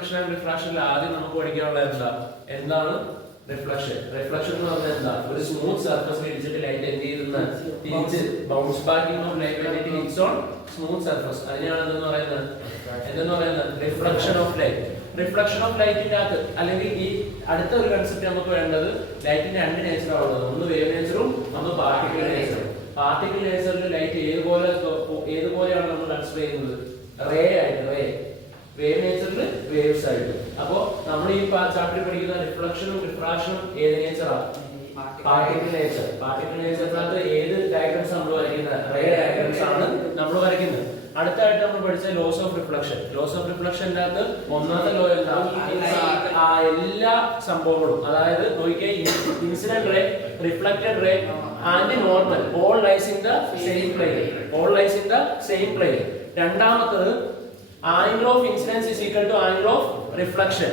Reflection and റിഫ്രാക്ഷനിൽ ആദ്യം നമുക്ക് പഠിക്കാനുള്ള എന്താണ് റിഫ്ലക്ഷൻ? റിഫ്ലക്ഷൻ എന്ന് പറഞ്ഞാൽ എന്താ? ഒരു സ്മൂത്ത് സർഫസിൽ ഇടിച്ചിട്ട് ലൈറ്റ് എന്ത് ചെയ്യുന്ന തിരിച്ച് bounce backing of light when it hits on smooth surface, അതിനെയാണ് എന്തെന്ന് പറയുന്നത് reflection of light. Reflection of ലൈറ്റിന്റെ അകത്ത് അല്ലെങ്കിൽ ഈ അടുത്ത ഒരു കൺസെപ്റ്റ് നമുക്ക് വേണ്ടത് ലൈറ്റിന്റെ രണ്ട് നേച്ചറാണ് ഉള്ളത്. ഒന്ന് വേവ് നേച്ചറും ഒന്ന് പാർട്ടിക്കിൾ നേച്ചറും. പാർട്ടിക്കിൾ നേച്ചറിൽ ലൈറ്റ് ഏതുപോലെയാണ് നമ്മൾ കൺസിഡർ ചെയ്യുന്നത്? റേ ആയിട്ട്, റേ. വേവ് നേച്ചറിൽ വേവ്സ് ആയിട്ട്. അപ്പോ നമ്മൾ ഈ ചാപ്റ്ററിൽ പഠിക്കുന്ന റിഫ്ലക്ഷനും റിഫ്രാക്ഷനും ഏത് നേച്ചറാണ്? Particle nature. പാർട്ടിക്കിൾ നേച്ചറിനകത്ത് ഏത് ഡയഗ്രംസ് നമ്മൾ വരയ്ക്കുന്നത്? റേ ഡയഗ്രംസ് ആണ് നമ്മൾ വരയ്ക്കുന്നത്. അടുത്തായിട്ട് നമ്മൾ പഠിച്ച laws of reflection. Laws of റിഫ്ലക്ഷന്റെ അകത്ത് ഒന്നാമത്തെ ലോ എന്താ? എല്ലാ സംഭവങ്ങളും, അതായത് നോക്കിയേ, incident ray, reflected ray and normal all lies in the same plane. All lies in the same plane. രണ്ടാമത്തത് angle of incidence is equal to angle of reflection.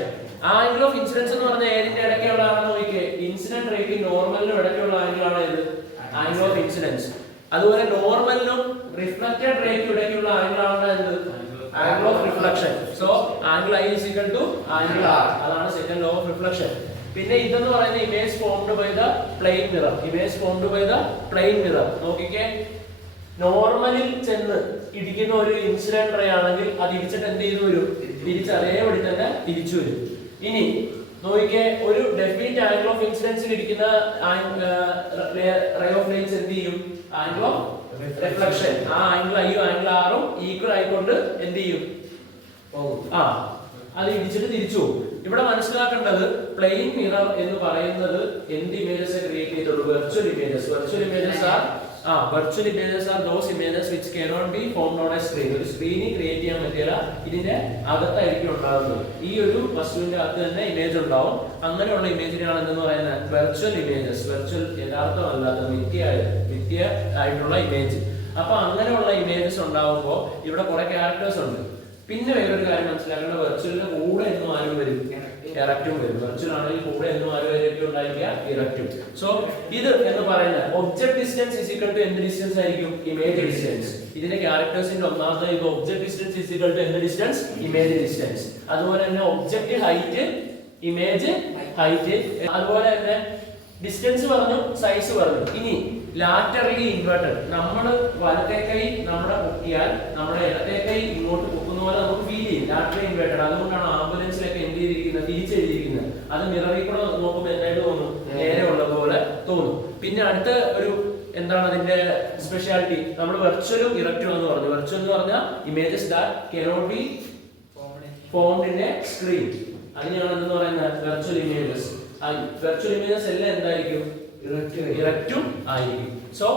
Angle of incidence എന്ന് പറഞ്ഞാൽ ഏതിന്റെ ഇടയ്ക്കുള്ളതാണെന്ന് നോക്കിയേ, ഇൻസിഡന്റ് റേക്കും നോർമലിനും ഇടയ്ക്കുള്ള angle ആണ് ഏത്? Angle of incidence. അതുപോലെ നോർമലിനും റിഫ്ലക്റ്റഡ് റേക്കും ഇടയ്ക്കുള്ള ആംഗിൾ ആണ് എന്ത്? Angle of reflection. So angle I is equal to angle R. അതാണ് സെക്കൻഡ് ലോ ഓഫ് റിഫ്ലക്ഷൻ. പിന്നെ ഇതെന്ന് പറയുന്നത് image formed by the plane mirror. Image formed by the plane mirror. നോക്കിക്കേ, നോർമലിൽ ചെന്ന് ഇടിക്കുന്ന ഒരു ഇൻസിഡന്റ് റേ ആണെങ്കിൽ അത് ഇടിച്ചിട്ട് എന്ത് ചെയ്തു വരും? തിരിച്ച് അതേപടി തന്നെ തിരിച്ചു വരും. ഇനി നോക്കിക്കേ, ഒരു ഡെഫിനിറ്റ് ആംഗിൾ ഓഫ് ഇൻസിഡൻസിൽ ഇരിക്കുന്ന റേ ഓഫ് ലൈറ്റ്സ് എന്ത് ചെയ്യും? Angle of reflection. ആ ആംഗിൾ ഐയും ആംഗിൾ ആറും ഈക്വൽ ആയിക്കൊണ്ട് എന്ത് ചെയ്യും? അത് ഇടിച്ചിട്ട് തിരിച്ചു പോകും. ഇവിടെ മനസ്സിലാക്കേണ്ടത് പ്ലെയിൻ മിറർ എന്ന് പറയുന്നത് എന്ത് ഇമേജസ് ക്രിയേറ്റ് ചെയ്തുള്ളൂ? Virtual images. Virtual images are those images which cannot be formed on a screen. ഒരു സ്ക്രീനിൽ ക്രിയേറ്റ് ചെയ്യാൻ പറ്റില്ല, ഇതിന്റെ അകത്തായിരിക്കും ഉണ്ടാകുന്നത്. ഈ ഒരു വസ്തുവിന്റെ അകത്ത് തന്നെ ഇമേജ് ഉണ്ടാവും. അങ്ങനെയുള്ള ഇമേജിനെയാണ് എന്തെന്ന് പറയുന്നത്? Virtual images. വെർച്വൽ, യഥാർത്ഥമല്ലാത്ത, മിഥ്യ ആയിട്ടുള്ള ഇമേജ്. അപ്പൊ അങ്ങനെയുള്ള ഇമേജസ് ഉണ്ടാവുമ്പോൾ ഇവിടെ കുറെ ക്യാരക്ടേഴ്സ് ഉണ്ട്. പിന്നെ വേറൊരു കാര്യം മനസ്സിലാക്കേണ്ട, വെർച്വലിന് കൂടെ എന്നും ആരും വരും? ഇറക്റ്റും വരും. വെർച്വൽ ആണെങ്കിൽ കൂടെ എന്നും ആരും ഉണ്ടായിരിക്കുക? ഇറക്റ്റും. സോ ഇത് എന്ന് പറയുന്നത് object distance is equal to എന്ത് ഡിസ്റ്റൻസ് ആയിരിക്കും? Image distance. ഇതിന്റെ ക്യാരക്ടേഴ്സിന്റെ ഒന്നാമത്തെ ഇത് object distance is equal to എന്ത് ഡിസ്റ്റൻസ്? Image distance. അതുപോലെ തന്നെ ഒബ്ജക്ട് ഹൈറ്റ്, ഇമേജ് ഹൈറ്റ്. അതുപോലെ തന്നെ ഡിസ്റ്റൻസ് പറഞ്ഞു, സൈസ് പറഞ്ഞു. ഇനി ലാറ്ററലി ഇൻവേർട്ടഡ്. നമ്മൾ വലത്തെ കൈ നമ്മുടെ പൊക്കിയാൽ നമ്മുടെ ഇടത്തെ കൈ ഇങ്ങോട്ട് പൊക്കുന്ന പോലെ നമുക്ക് ഫീൽ ചെയ്യും. Laterally inverted. അതുകൊണ്ടാണ് ആംബുലൻസിലൊക്കെ എന്ത് ചെയ്തിരിക്കുന്നത്? തിരിച്ചെഴുതിയിരിക്കുന്നത്. അത് മിററിൽ കൂടെ നോക്കുമ്പോൾ എന്തായിട്ട് തോന്നും? നേരെ ഉള്ളതുപോലെ തോന്നും. പിന്നെ അടുത്ത ഒരു എന്താണ് അതിന്റെ സ്പെഷ്യാലിറ്റി? നമ്മൾ വെർച്വലും ഇറക്റ്റും എന്ന് പറഞ്ഞു. വെർച്വൽ എന്ന് പറഞ്ഞാൽ images that cannot be formed in a screen. അതിനെയാണ് എന്തെന്ന് പറയുന്നത്? Virtual images. വെർച്വൽ ഇമേജസ് എല്ലാം എന്തായിരിക്കും? ഇറക്റ്റും ആയിരിക്കും. സോ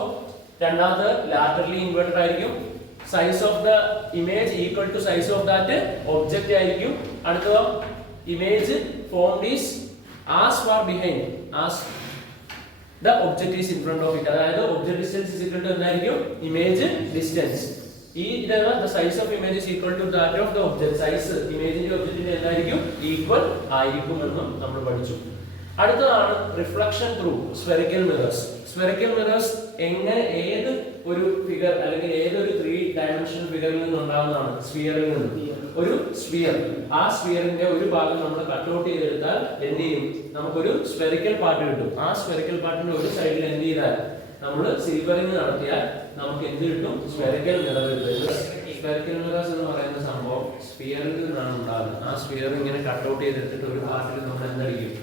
രണ്ടാമത് ലാറ്ററലി ഇൻവേർട്ടഡ് ആയിരിക്കും. Size of the image equal to size of that object ആയിരിക്കും. അടുത്തത് image formed is as far behind as the object is in front of it. അതായത് object distance is equal to എന്തായിരിക്കും? Image distance. ഈ ഇതാണ് the size of image is equal to that of the object. Size ഇമേജിന്റെ ഒബ്ജക്റ്റിന്റെ എന്തായിരിക്കും? ഈക്വൽ ആയിരിക്കും എന്നും നമ്മൾ പഠിച്ചു. അടുത്തതാണ് reflection through spherical mirrors. Spherical mirrors എങ്ങനെ ഏത് ഒരു ഫിഗർ അല്ലെങ്കിൽ ഏതൊരു 3 ഡയമെൻഷണൽ ഫിഗറിൽ നിന്നുണ്ടാകുന്നതാണ്? സ്ഫിയറിൽ നിന്ന്. ഒരു സ്ഫിയർ, ആ സ്ഫിയറിന്റെ ഒരു ഭാഗം നമ്മൾ കട്ട്ഔട്ട് ചെയ്തെടുത്താൽ എന്ത് ചെയ്യും? നമുക്കൊരു സ്ഫെറിക്കൽ പാർട്ട് കിട്ടും. ആ സ്ഫെറിക്കൽ പാർട്ടിന്റെ ഒരു സൈഡിൽ എന്ത് ചെയ്താൽ നമ്മൾ സിൽവറിംഗ് നടത്തിയാൽ നമുക്ക് എന്ത് കിട്ടും? സ്ഫെറിക്കൽ മിറർ കിട്ടും. സ്ഫെറിക്കൽ മിറേഴ്സ് എന്ന് പറയുന്ന സംഭവം സ്ഫിയറിൽ നിന്നാണ് ഉണ്ടാകുന്നത്. ആ സ്ഫിയർ ഇങ്ങനെ കട്ട്ഔട്ട് ചെയ്തെടുത്തിട്ട് ഒരു പാർട്ടിൽ നമ്മൾ എന്തടിക്കും?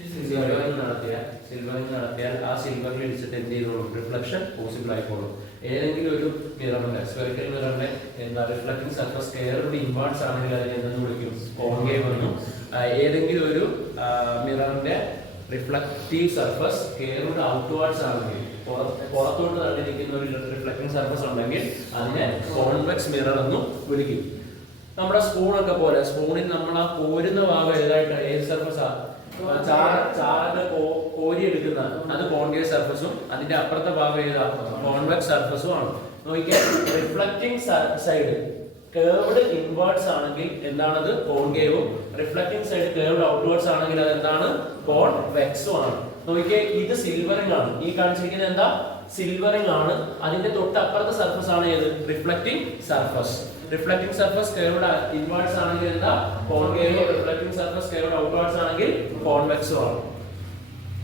സിൽവറിംഗ് നടത്തിയാൽ ആ സിൽവറിൽ ഇടിച്ചിട്ട് എന്ത് ചെയ്തോളും? റിഫ്ലക്ഷൻ പോസിബിൾ ആയിക്കോളും. ഏതെങ്കിലും ഒരു മിററിന്റെ, സ്ഫെറിക്കൽ മിററിന്റെ എന്താ റിഫ്ലക്റ്റിംഗ് സർഫസ് കെയർഡ് ഇൻവേർട്സ് ആണെങ്കിൽ അതിനെ എന്തെന്ന് വിളിക്കും? കോൺകേവ് എന്നും. ഏതെങ്കിലും ഒരു മിററിന്റെ റിഫ്ലക്റ്റീവ് സർഫസ് കെയർഡ് ഔട്ട്വേർഡ്സ് ആണെങ്കിൽ, പുറത്തോട്ട് തള്ളിയിരിക്കുന്ന ഒരു റിഫ്ലക്റ്റിംഗ് സർഫസ് ഉണ്ടെങ്കിൽ അതിനെ കോൺവെക്സ് മിറർ എന്നും വിളിക്കും. നമ്മുടെ സ്പൂണൊക്കെ പോലെ സ്പൂണിൽ നമ്മൾ ആ കോരുന്ന ഭാഗം ഏതായിട്ട് ഏത് സർഫസാ? ചാറിന്റെ കോരി എടുക്കുന്ന അത് കോൺകേവ് സർഫസും അതിന്റെ അപ്പുറത്തെ ഭാഗം ഏതാ? കോൺവെക്സ് സർഫസും ആണ്. നോക്കിയാൽ റിഫ്ലക്റ്റിംഗ് സൈഡ് കേർവ്ഡ് ഇൻവേർട്സ് ആണെങ്കിൽ എന്താണത്? കോൺകേവും. റിഫ്ലക്റ്റിംഗ് സൈഡ് കേർവ്ഡ് ഔട്ട്വേർഡ്സ് ആണെങ്കിൽ അത് എന്താണ്? കോൺവെക്സും ആണ്. നോക്കിയാൽ ഇത് സിൽവറിംഗ് ആണ്. ഈ കാണിച്ചിരിക്കുന്നത് എന്താ? സിൽവറിംഗ് ആണ്. അതിന്റെ തൊട്ടപ്പുറത്തെ സർഫസ് ആണ് ഏത്? Reflecting surface. Reflecting surface curved inwards ആണെങ്കിൽ എന്താ? Concave. Reflecting surface curved outwards ആണെങ്കിൽ കോൺവെക്സും ആണ്.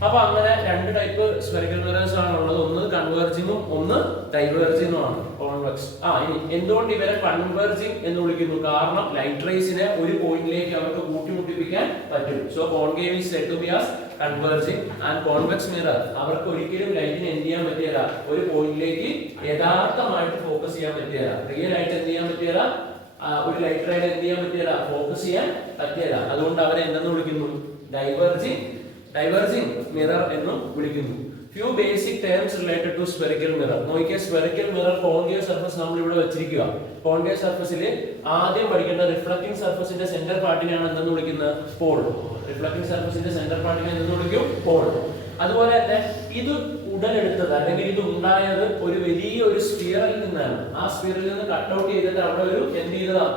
അപ്പൊ അങ്ങനെ രണ്ട് ടൈപ്പ് സ്ഫെറിക്കൽ മിറേഴ്സ് ആണ് ഉള്ളത്. ഒന്ന് കൺവേർജിങ്ങും ഒന്ന് ഡൈവേർജിങ്ങും ആണ്. കോൺവെക്സ്. ഇനി എന്തുകൊണ്ട് ഇവരെ കൺവേർജിങ് എന്ന് വിളിക്കുന്നു? കാരണം ലൈറ്റ് റേസിനെ ഒരു പോയിന്റിലേക്ക് അവർക്ക് കൂട്ടിമുട്ടിപ്പിക്കാൻ പറ്റും. So concave is said to be as converging. And convex mirror അവർക്ക് ഒരിക്കലും ലൈറ്റിനെ എന്ത് ചെയ്യാൻ പറ്റില്ല? ഒരു പോയിന്റിലേക്ക് യഥാർത്ഥമായിട്ട് ഫോക്കസ് ചെയ്യാൻ പറ്റില്ല. റിയൽ ആയിട്ട് എന്ത് ചെയ്യാൻ പറ്റില്ല? ഒരു ലൈറ്റ് റേനെ എന്ത് ചെയ്യാൻ പറ്റില്ല? ഫോക്കസ് ചെയ്യാൻ പറ്റില്ല. അതുകൊണ്ട് അവരെ എന്തെന്ന് വിളിക്കുന്നു? ഡൈവേർജിംഗ് മിറർ എന്നും വിളിക്കുന്നു. Few basic terms related to spherical mirror. നോക്കിയ സ്ഫെറിക്കൽ മിറർ കോൺകേവ് സർഫസ് നമ്മൾ ഇവിടെ വെച്ചിരിക്കുക. കോൺകേവ് സർഫസിൽ ആദ്യം പഠിക്കേണ്ട റിഫ്ലക്റ്റിംഗ് സർഫസിന്റെ സെന്റർ പാർട്ടിനെയാണ് എന്തെന്ന് വിളിക്കുന്നത്? പോൾ. റിഫ്ലക്റ്റിംഗ് സർഫസിന്റെ സെന്റർ പാർട്ടിനെ എന്തെന്ന് വിളിക്കും? പോൾ. അതുപോലെ തന്നെ ഇത് ഉടലെടുത്തത് അല്ലെങ്കിൽ ഇത് ഉണ്ടായത് ഒരു വലിയ ഒരു സ്ഫിയറിൽ നിന്നാണ്. ആ സ്ഫിയറിൽ നിന്ന് കട്ട് ഔട്ട് ചെയ്തിട്ട് അവിടെ ഒരു എന്ത് ചെയ്തതാ?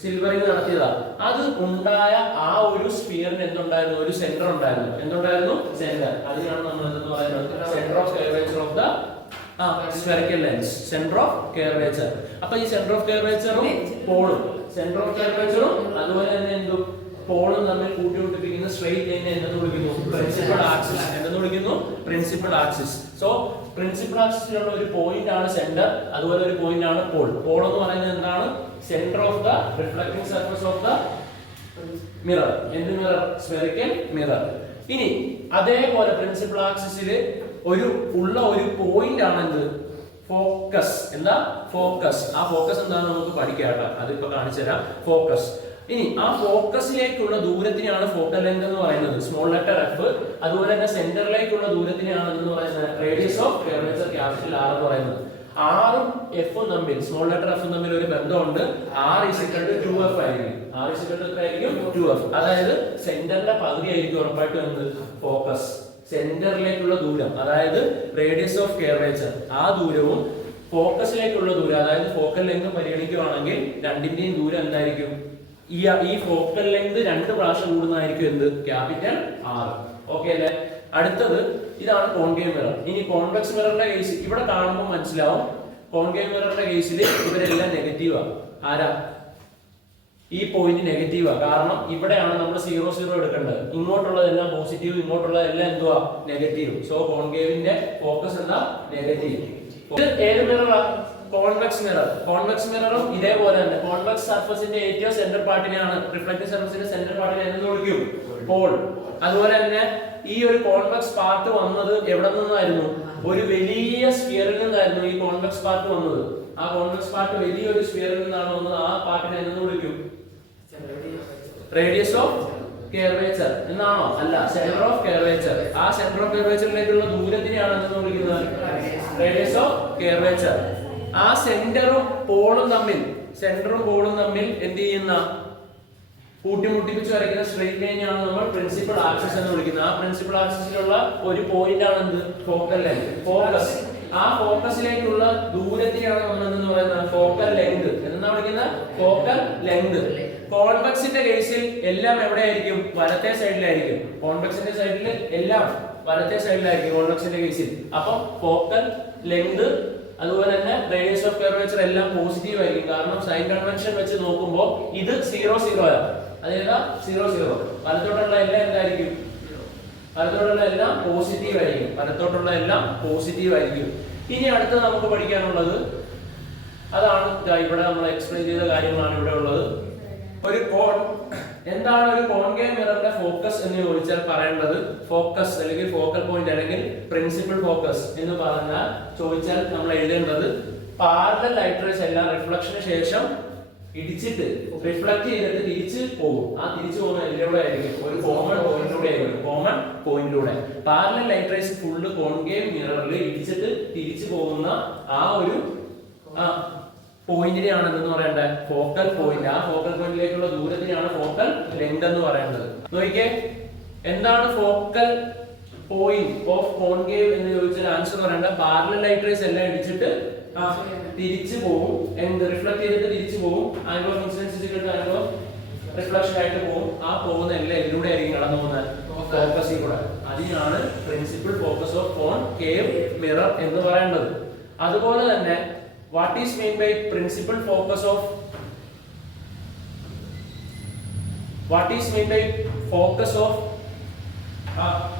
സിൽവറിംഗ് നടത്തിയതാ. അത് ഉണ്ടായ ആ ഒരു സ്ഫിയറിന് എന്തുണ്ടായിരുന്നു? ഒരു സെന്റർ ഉണ്ടായിരുന്നു. എന്തുണ്ടായിരുന്നു? സെന്റർ. അതിനാണ് നമ്മൾ എന്തെന്ന് പറയുന്നത്? Centre of curvature of the spherical lens. Centre of curvature. അപ്പൊ ഈ സെന്റർ ഓഫ് കർവേച്ചറും പോളും അതുപോലെ തന്നെ എന്തും പോളും തമ്മിൽ കൂട്ടിമുട്ടിപ്പിക്കുന്ന സ്ട്രെയിറ്റ് ലൈനെ എന്തെന്ന് വിളിക്കുന്നു? Principal axis. എന്തെന്ന് വിളിക്കുന്നു? Principal axis. സോ പ്രിൻസിപ്പൽ ആക്സിസിലുള്ള ഒരു പോയിന്റ് ആണ് സെന്റർ, അതുപോലെ ഒരു പോയിന്റ് ആണ് പോൾ. പോൾ എന്ന് പറയുന്നത് എന്താണ്? Centre of the reflecting surface of the mirror. എന്ത് മിറർ? Spherical mirror. ഇനി അതേപോലെ പ്രിൻസിപ്പൽ ആക്സിസിൽ ഒരു പോയിന്റ് ആണ് എന്ത്? ഫോക്കസ്. എന്താ? ഫോക്കസ്. ആ ഫോക്കസ് എന്താണെന്ന് നമുക്ക് പഠിക്കാം. അതിപ്പോ കാണിച്ചു തരാം. ഫോക്കസ്. ഇനി ആ ഫോക്കസിലേക്കുള്ള ദൂരത്തിനാണ് ഫോക്കൽ ലെങ്ത് എന്ന് പറയുന്നത്, സ്മോൾ ലെറ്റർ എഫ്. അതുപോലെ തന്നെ സെന്ററിലേക്കുള്ള ദൂരത്തിനാണ് എന്ന് പറയുന്നത് radius of curvature, capital R എന്ന് പറയുന്നത്. ആറും എഫും തമ്മിൽ, സ്മോൾ ലെറ്റർ എഫും തമ്മിൽ ഒരു ബന്ധമുണ്ട്. R = 2f ആയിരിക്കും. R = എത്രയായിരിക്കും? 2f. അതായത് സെന്ററിന്റെ പകുതി ആയിരിക്കും ഉറപ്പായിട്ടും എന്ത്? ഫോക്കസ്. സെന്ററിലേക്കുള്ള ദൂരം, അതായത് റേഡിയസ് ഓഫ് കർവേച്ചർ, ആ ദൂരവും ഫോക്കസിലേക്കുള്ള ദൂരം, അതായത് ഫോക്കൽ ലെങ്ത് പരിഗണിക്കുകയാണെങ്കിൽ രണ്ടിന്റെയും ദൂരം എന്തായിരിക്കും? ഈ ഫോക്കൽ ലെങ്ത് 2 പ്രാവശ്യം കൂടുന്നതായിരിക്കും എന്ത്? Capital R. ഓക്കെ അല്ലേ? അടുത്തത് ഇതാണ് കോൺകേവ് മിറർ. ഇനി കോൺവെക്സ് മിററിന്റെ കേസ് ഇവിടെ കാണുമ്പോൾ മനസ്സിലാവും. കോൺകേവ് മിററിന്റെ കേസിൽ ഇവരെല്ലാം നെഗറ്റീവാണ്. ആരാ? ഈ പോയിന്റ് നെഗറ്റീവാ. കാരണം ഇവിടെയാണ് നമ്മൾ 0 0 എടുക്കേണ്ടത്. ഇങ്ങോട്ടുള്ളതെല്ലാം പോസിറ്റീവ്, ഇങ്ങോട്ടുള്ളതെല്ലാം എന്തുവാ? നെഗറ്റീവ്. സോ കോൺകേവിന്റെ ഫോക്കസ് എന്താ? നെഗറ്റീവ്. ഇത് ഏത് മിററാ? Convex mirror. കോൺവെക്സ് മിററും ഇതേപോലെ തന്നെ കോൺവെക്സ് സർഫസിന്റെ ഏറ്റവും സെന്റർ പാർട്ടിനെയാണ്, റിഫ്ലക്റ്റീവ് സർഫസിന്റെ സെന്റർ പാർട്ടിനെ എന്ന് വിളിക്കും? പോൾ. അതുപോലെ തന്നെ ഈ ഒരു കോൺവെക്സ് പാർട്ട് വന്നത് എവിടെ നിന്നായിരുന്നു? ഒരു വലിയ സ്ഫിയറിൽ നിന്നായിരുന്നു ഈ കോൺവെക്സ് പാർട്ട് വന്നത്. ആ കോൺവെക്സ് പാർട്ട് വലിയൊരു സ്ഫിയറിൽ നിന്നാണ് വന്നത്. ആ പാർട്ടിനെ എന്ന് വിളിക്കും? റേഡിയസ് ഓഫ് കർവേച്ചർ എന്നാണോ? അല്ല, സെന്റർ ഓഫ് കർവേച്ചർ. ആ സെന്റർ ഓഫ് കർവേച്ചറിലേക്കുള്ള ദൂരത്തിനെയാണ് എന്ന് വിളിക്കുന്നത് റേഡിയസ് ഓഫ് കർവേച്ചർ. ആ സെന്ററും പോളും തമ്മിൽ എന്ത് ചെയ്യുന്ന കൂട്ടിമുട്ടിപ്പിച്ച് വരയ്ക്കുന്ന സ്ട്രെയിറ്റ് ലൈനെയാണ് നമ്മൾ പ്രിൻസിപ്പൽ ആക്സിസ് എന്ന് വിളിക്കുന്നത്. ആ പ്രിൻസിപ്പൽ ആക്സിസിലുള്ള ഒരു പോയിന്റ് ആണ് എന്ത്? Focal length. ഫോക്കസ്. ആ ഫോക്കസിലേക്കുള്ള ദൂരത്തിനാണ് നമ്മൾ എന്ന് പറയുന്നത് ഫോക്കൽ ലെങ്ത്. എന്നാ വിളിക്കുന്നത്? Focal length. കോൺവെക്സിന്റെ കേസിൽ എല്ലാം എവിടെയായിരിക്കും? വലത്തെ സൈഡിലായിരിക്കും. കോൺവെക്സിന്റെ സൈഡിൽ എല്ലാം വലത്തെ സൈഡിലായിരിക്കും കോൺവെക്സിന്റെ കേസിൽ. അപ്പൊ ഫോക്കൽ ലെങ്ത് അതുപോലെ തന്നെ റേഡിയസ് ഓഫ് കർവേച്ചർ എല്ലാം പോസിറ്റീവ് ആയിരിക്കും. കാരണം സൈൻ കൺവെൻഷൻ വെച്ച് നോക്കുമ്പോൾ ഇത് 0 0 ആണ്. അതായത് 0 0. വലത്തോട്ടുള്ള എല്ലാം എന്തായിരിക്കും? വലത്തോട്ടുള്ള എല്ലാം പോസിറ്റീവ് ആയിരിക്കും. ഇനി അടുത്ത് നമുക്ക് പഠിക്കാനുള്ളത് അതാണ്. ഇവിടെ നമ്മൾ എക്സ്പ്ലെയിൻ ചെയ്ത കാര്യങ്ങളാണ് ഇവിടെ ഉള്ളത്. എന്താണ് ഒരു കോൺകേവ് മിററിന്റെ ഫോക്കസ് എന്ന് ചോദിച്ചാൽ പറയേണ്ടത് ഫോക്കസ് അല്ലെങ്കിൽ ഫോക്കൽ പോയിന്റ് അല്ലെങ്കിൽ പ്രിൻസിപ്പൽ ഫോക്കസ് എന്ന് പറഞ്ഞാൽ ചോദിച്ചാൽ നമ്മൾ എഴുതേണ്ടത് പാരലൽ ലൈറ്റ് റേസ് എല്ലാം റിഫ്ലക്ഷന് ശേഷം ഇടിച്ചിട്ട് റിഫ്ലക്ട് ചെയ്തിട്ട് തിരിച്ചു പോകും. ആ തിരിച്ചു പോകുന്ന ഇതിലൂടെ ആയിരിക്കും ഒരു കോമൺ പോയിന്റിലൂടെ. Parallel light rays full concave മിററിൽ ഇടിച്ചിട്ട് തിരിച്ചു പോകുന്ന ആ ഒരു പോയിന്റിനെയാണ് എന്ന് പറയേണ്ടത് ഫോക്കൽ പോയിന്റ്. ആ ഫോക്കൽ പോയിന്റിലേക്കുള്ള ദൂരത്തിനാണ് ഫോക്കൽ ലെങ്ത് എന്ന് പറയുന്നത്. നോക്കിക്കേ, എന്താണ് ഫോക്കൽ പോയിന്റ് ഓഫ് കോൺകേവ് എന്ന് ചോദിച്ചാൽ ആൻസർ പറയേണ്ട പാരലൽ ലൈറ്റ് റേസ് എല്ലാം ഇടിച്ചിട്ട് തിരിച്ചു പോകും. റിഫ്ലക്ട് ചെയ്തിട്ട് തിരിച്ചു പോകും. Angle of incidents angle of reflection ആയിട്ട് പോകും. ആ പോകുന്ന എല്ലാം ഇതിലൂടെ ആയിരിക്കും കടന്നു പോകുന്നത് ഫോക്കസിൽ കൂടെ. അതിനാണ് principal focus of concave mirror എന്ന് പറയുന്നത്. അതുപോലെ തന്നെ what is mean by principal focus of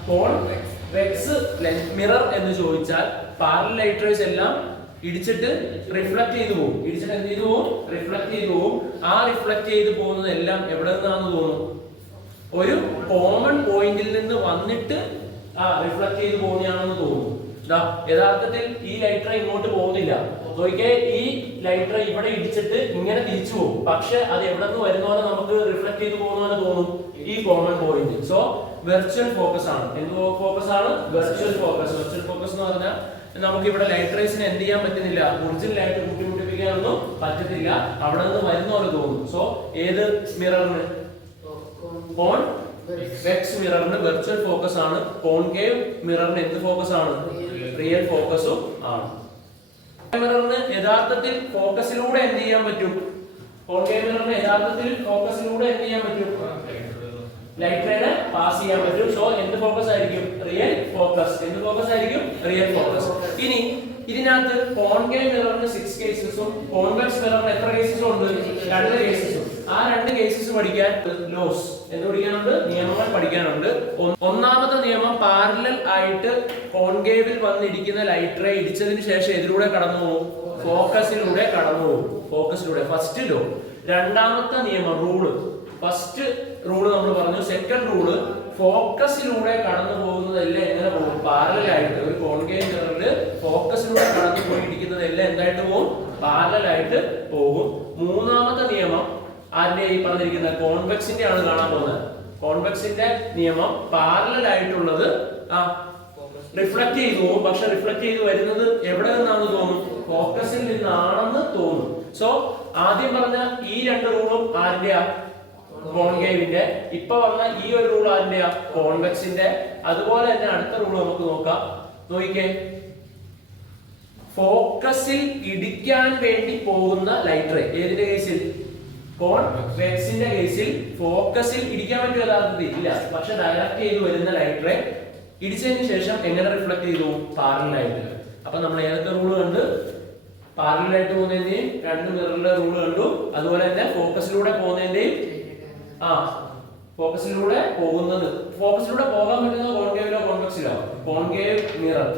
convex mirror എന്ന് ചോദിച്ചാൽ പാരലൽ ലൈറ്റ് റേസ് എല്ലാം ഇടിച്ചിട്ട് റിഫ്ലക്ട് ചെയ്തു പോകും. ഇടിച്ചിട്ട് എന്ത് ചെയ്തു പോകും? റിഫ്ലക്ട് ചെയ്തു പോകും. ആ റിഫ്ലക്ട് ചെയ്ത് പോകുന്നത് എല്ലാം എവിടെ നിന്നാണെന്ന് തോന്നും? ഒരു കോമൺ പോയിന്റിൽ നിന്ന് വന്നിട്ട് റിഫ്ലക്ട് ചെയ്ത് പോകുന്നതാണെന്ന് തോന്നുന്നു. യഥാർത്ഥത്തിൽ ഈ ലൈറ്റ് റേ ഇങ്ങോട്ട് പോകുന്നില്ല. നോക്കിയേ, ഈ ലൈറ്റ് റേ ഇവിടെ ഇടിച്ചിട്ട് ഇങ്ങനെ തിരിച്ചു പോകും. പക്ഷെ അത് എവിടെ നിന്ന് വരുന്നപോലെ നമുക്ക് റിഫ്ലക്ട് ചെയ്ത് പോകുന്നപോലെ തോന്നും ഈ common point. So virtual focus ആണ്. എന്ത് ഫോക്കസ് ആണ്? Virtual focus. വെർച്വൽ ഫോക്കസ് എന്ന് പറഞ്ഞാൽ നമുക്ക് ഇവിടെ ലൈറ്റ് റേസിന് എന്ത് ചെയ്യാൻ പറ്റുന്നില്ല, ഒറിജിനൽ ആയിട്ട് കൂട്ടിമുട്ടിപ്പിക്കാനൊന്നും പറ്റത്തില്ല, അവിടെ നിന്ന് വരുന്ന പോലെ തോന്നും. സോ ഏത് മിററിന്? കോൺവെക്സ് മിററിന് വെർച്വൽ ഫോക്കസ് ആണ്. കോൺകേവ് മിററിന് എന്ത് ഫോക്കസ് ആണ്? റിയൽ ഫോക്കസും ആണ്. മിററിന് യഥാർത്ഥത്തിൽ ഫോക്കസിലൂടെ എന്ത് ചെയ്യാൻ പറ്റും? കോൺകേവ് മിററിന് യഥാർത്ഥത്തിൽ ഫോക്കസിലൂടെ എന്ത് ചെയ്യാൻ പറ്റും? ലൈറ്റ് റേനെ പാസ് ചെയ്യാൻ പറ്റും. സോ എന്ത് ഫോക്കസ് ആയിരിക്കും? Real focus. എന്ത് ഫോക്കസ് ആയിരിക്കും? Real focus. ഇനി ഇതിനകത്ത് കോൺകേവ് മിററിന് 6 കേസസും കോൺവെക്സ് മിററിന് എത്ര കേസസും ഉണ്ട്? 2 കേസസും. ആ 2 കേസസ് പഠിക്കാൻ ലോസ് എന്ത് പഠിക്കാനുണ്ട്? നിയമങ്ങൾ പഠിക്കാനുണ്ട്. ഒന്നാമത്തെ നിയമം, പാരലൽ ആയിട്ട് കോൺകേവിൽ വന്നിരിക്കുന്ന ലൈറ്റ് റേ ഇടിച്ചതിന് ശേഷം ഇതിലൂടെ കടന്നു പോകും? ഫോക്കസിലൂടെ കടന്നു പോകും. ഫോക്കസിലൂടെ. First law. രണ്ടാമത്തെ നിയമം, റൂള്. ഫസ്റ്റ് റൂള് നമ്മൾ പറഞ്ഞു. സെക്കൻഡ് റൂള്, ഫോക്കസിലൂടെ കടന്നു പോകുന്നതെല്ലാം എങ്ങനെ പോകും? പാരലൽ ആയിട്ട്. ഒരു കോൺകേവ് മിററിൽ ഫോക്കസിലൂടെ കടന്നു പോയി ഇടിക്കുന്നതെല്ലാം എന്തായിട്ട് പോകും? പാരലൽ ആയിട്ട് പോകും. മൂന്നാമത്തെ നിയമം ആരുടെ ഈ പറഞ്ഞിരിക്കുന്ന കോൺവെക്സിന്റെ ആണ് കാണാൻ പോകുന്നത്. കോൺവെക്സിന്റെ നിയമം, പാരലൽ ആയിട്ടുള്ളത് റിഫ്ലക്ട് ചെയ്തു പോകും. പക്ഷെ റിഫ്ലക്ട് ചെയ്ത് വരുന്നത് എവിടെ നിന്നാണെന്ന് തോന്നും? ഫോക്കസിൽ നിന്നാണെന്ന് തോന്നും. സോ ആദ്യം പറഞ്ഞ ഈ 2 റൂളും ആരുടെയാ? കോൺകേവിന്റെ. ഇപ്പൊ പറഞ്ഞ ഈ ഒരു റൂൾ ആരുടെയാ? കോൺവെക്സിന്റെ. അതുപോലെ തന്നെ അടുത്ത റൂൾ നമുക്ക് നോക്കാം. നോക്കിക്കേ, ഫോക്കസിൽ ഇടിക്കാൻ വേണ്ടി പോകുന്ന ലൈറ്റ് റേ ഏതിന്റെ കേസിൽ? കോൺവെക്സിന്റെ കേസിൽ ഫോക്കസിൽ ഇടിക്കാൻ പറ്റും യഥാർത്ഥത്തിൽ ഇല്ല. പക്ഷെ ഡയറക്റ്റ് ചെയ്ത് വരുന്ന ലൈറ്റ് റേ ഇടിച്ചതിന് ശേഷം എങ്ങനെ റിഫ്ലക്ട് ചെയ്തു? പാരലലായിട്ട്. അപ്പൊ നമ്മൾ ഏതൊക്കെ റൂള് കണ്ട്? പാരലലായിട്ട് പോകുന്നതിന്റെയും 2 മിററിലെ റൂള് കണ്ടു. അതുപോലെ തന്നെ ഫോക്കസിലൂടെ പോകുന്നതിന്റെയും ഫോക്കസിലൂടെ പോകാൻ പറ്റുന്ന കോൺകേവിലോ കോൺവെക്സിലോ? Concave mirror.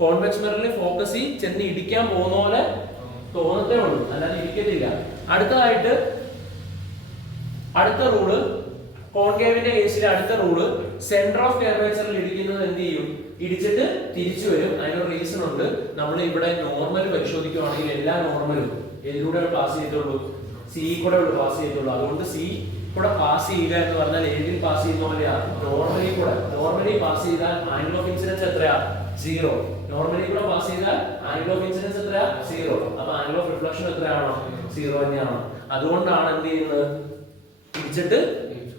കോൺവെക്സ് മിററിൽ ഫോക്കസിൽ ചെന്ന് ഇടിക്കാൻ പോകുന്ന പോലെ തോന്നത്തേ ഉള്ളൂ, അല്ലാതെ ഇരിക്കത്തില്ല. അടുത്തതായിട്ട് അടുത്ത റൂള്, കോൺകേവിന്റെ കേസിൽ അടുത്ത റൂള്, സെന്റർ ഓഫ് കർവേച്ചറിൽ ഇടിക്കുന്നത് എന്ത് ചെയ്യും? ഇടിച്ചിട്ട് തിരിച്ചു വരും. അതിനൊരു റീസൺ ഉണ്ട്. നമ്മൾ ഇവിടെ നോർമൽ പരിശോധിക്കുകയാണെങ്കിൽ എല്ലാ നോർമലും ഏതിലൂടെ പാസ് ചെയ്തുള്ളൂ? സി കൂടെ പാസ് ചെയ്തുള്ളൂ. അതുകൊണ്ട് സി കൂടെ പാസ് ചെയ്യുക എന്ന് പറഞ്ഞാൽ ഏതിൽ പാസ് ചെയ്യുന്ന പോലെയാണ്? നോർമലി പാസ് ചെയ്താൽ ആംഗിൾ ഓഫ് ഇൻസിഡൻസ് എത്രയാ? 0. നോർമലി കൂടെ പാസ് ചെയ്താൽ ആംഗിൾ ഓഫ് ഇൻസിഡൻസ് എത്രയാ? 0. അപ്പൊ ആംഗിൾ ഓഫ് റിഫ്ലക്ഷൻ എത്രയാണോ? 0 തന്നെയാണ്. അതുകൊണ്ടാണ് എന്ത് ചെയ്യുന്നത്? ഇടിച്ചിട്ട്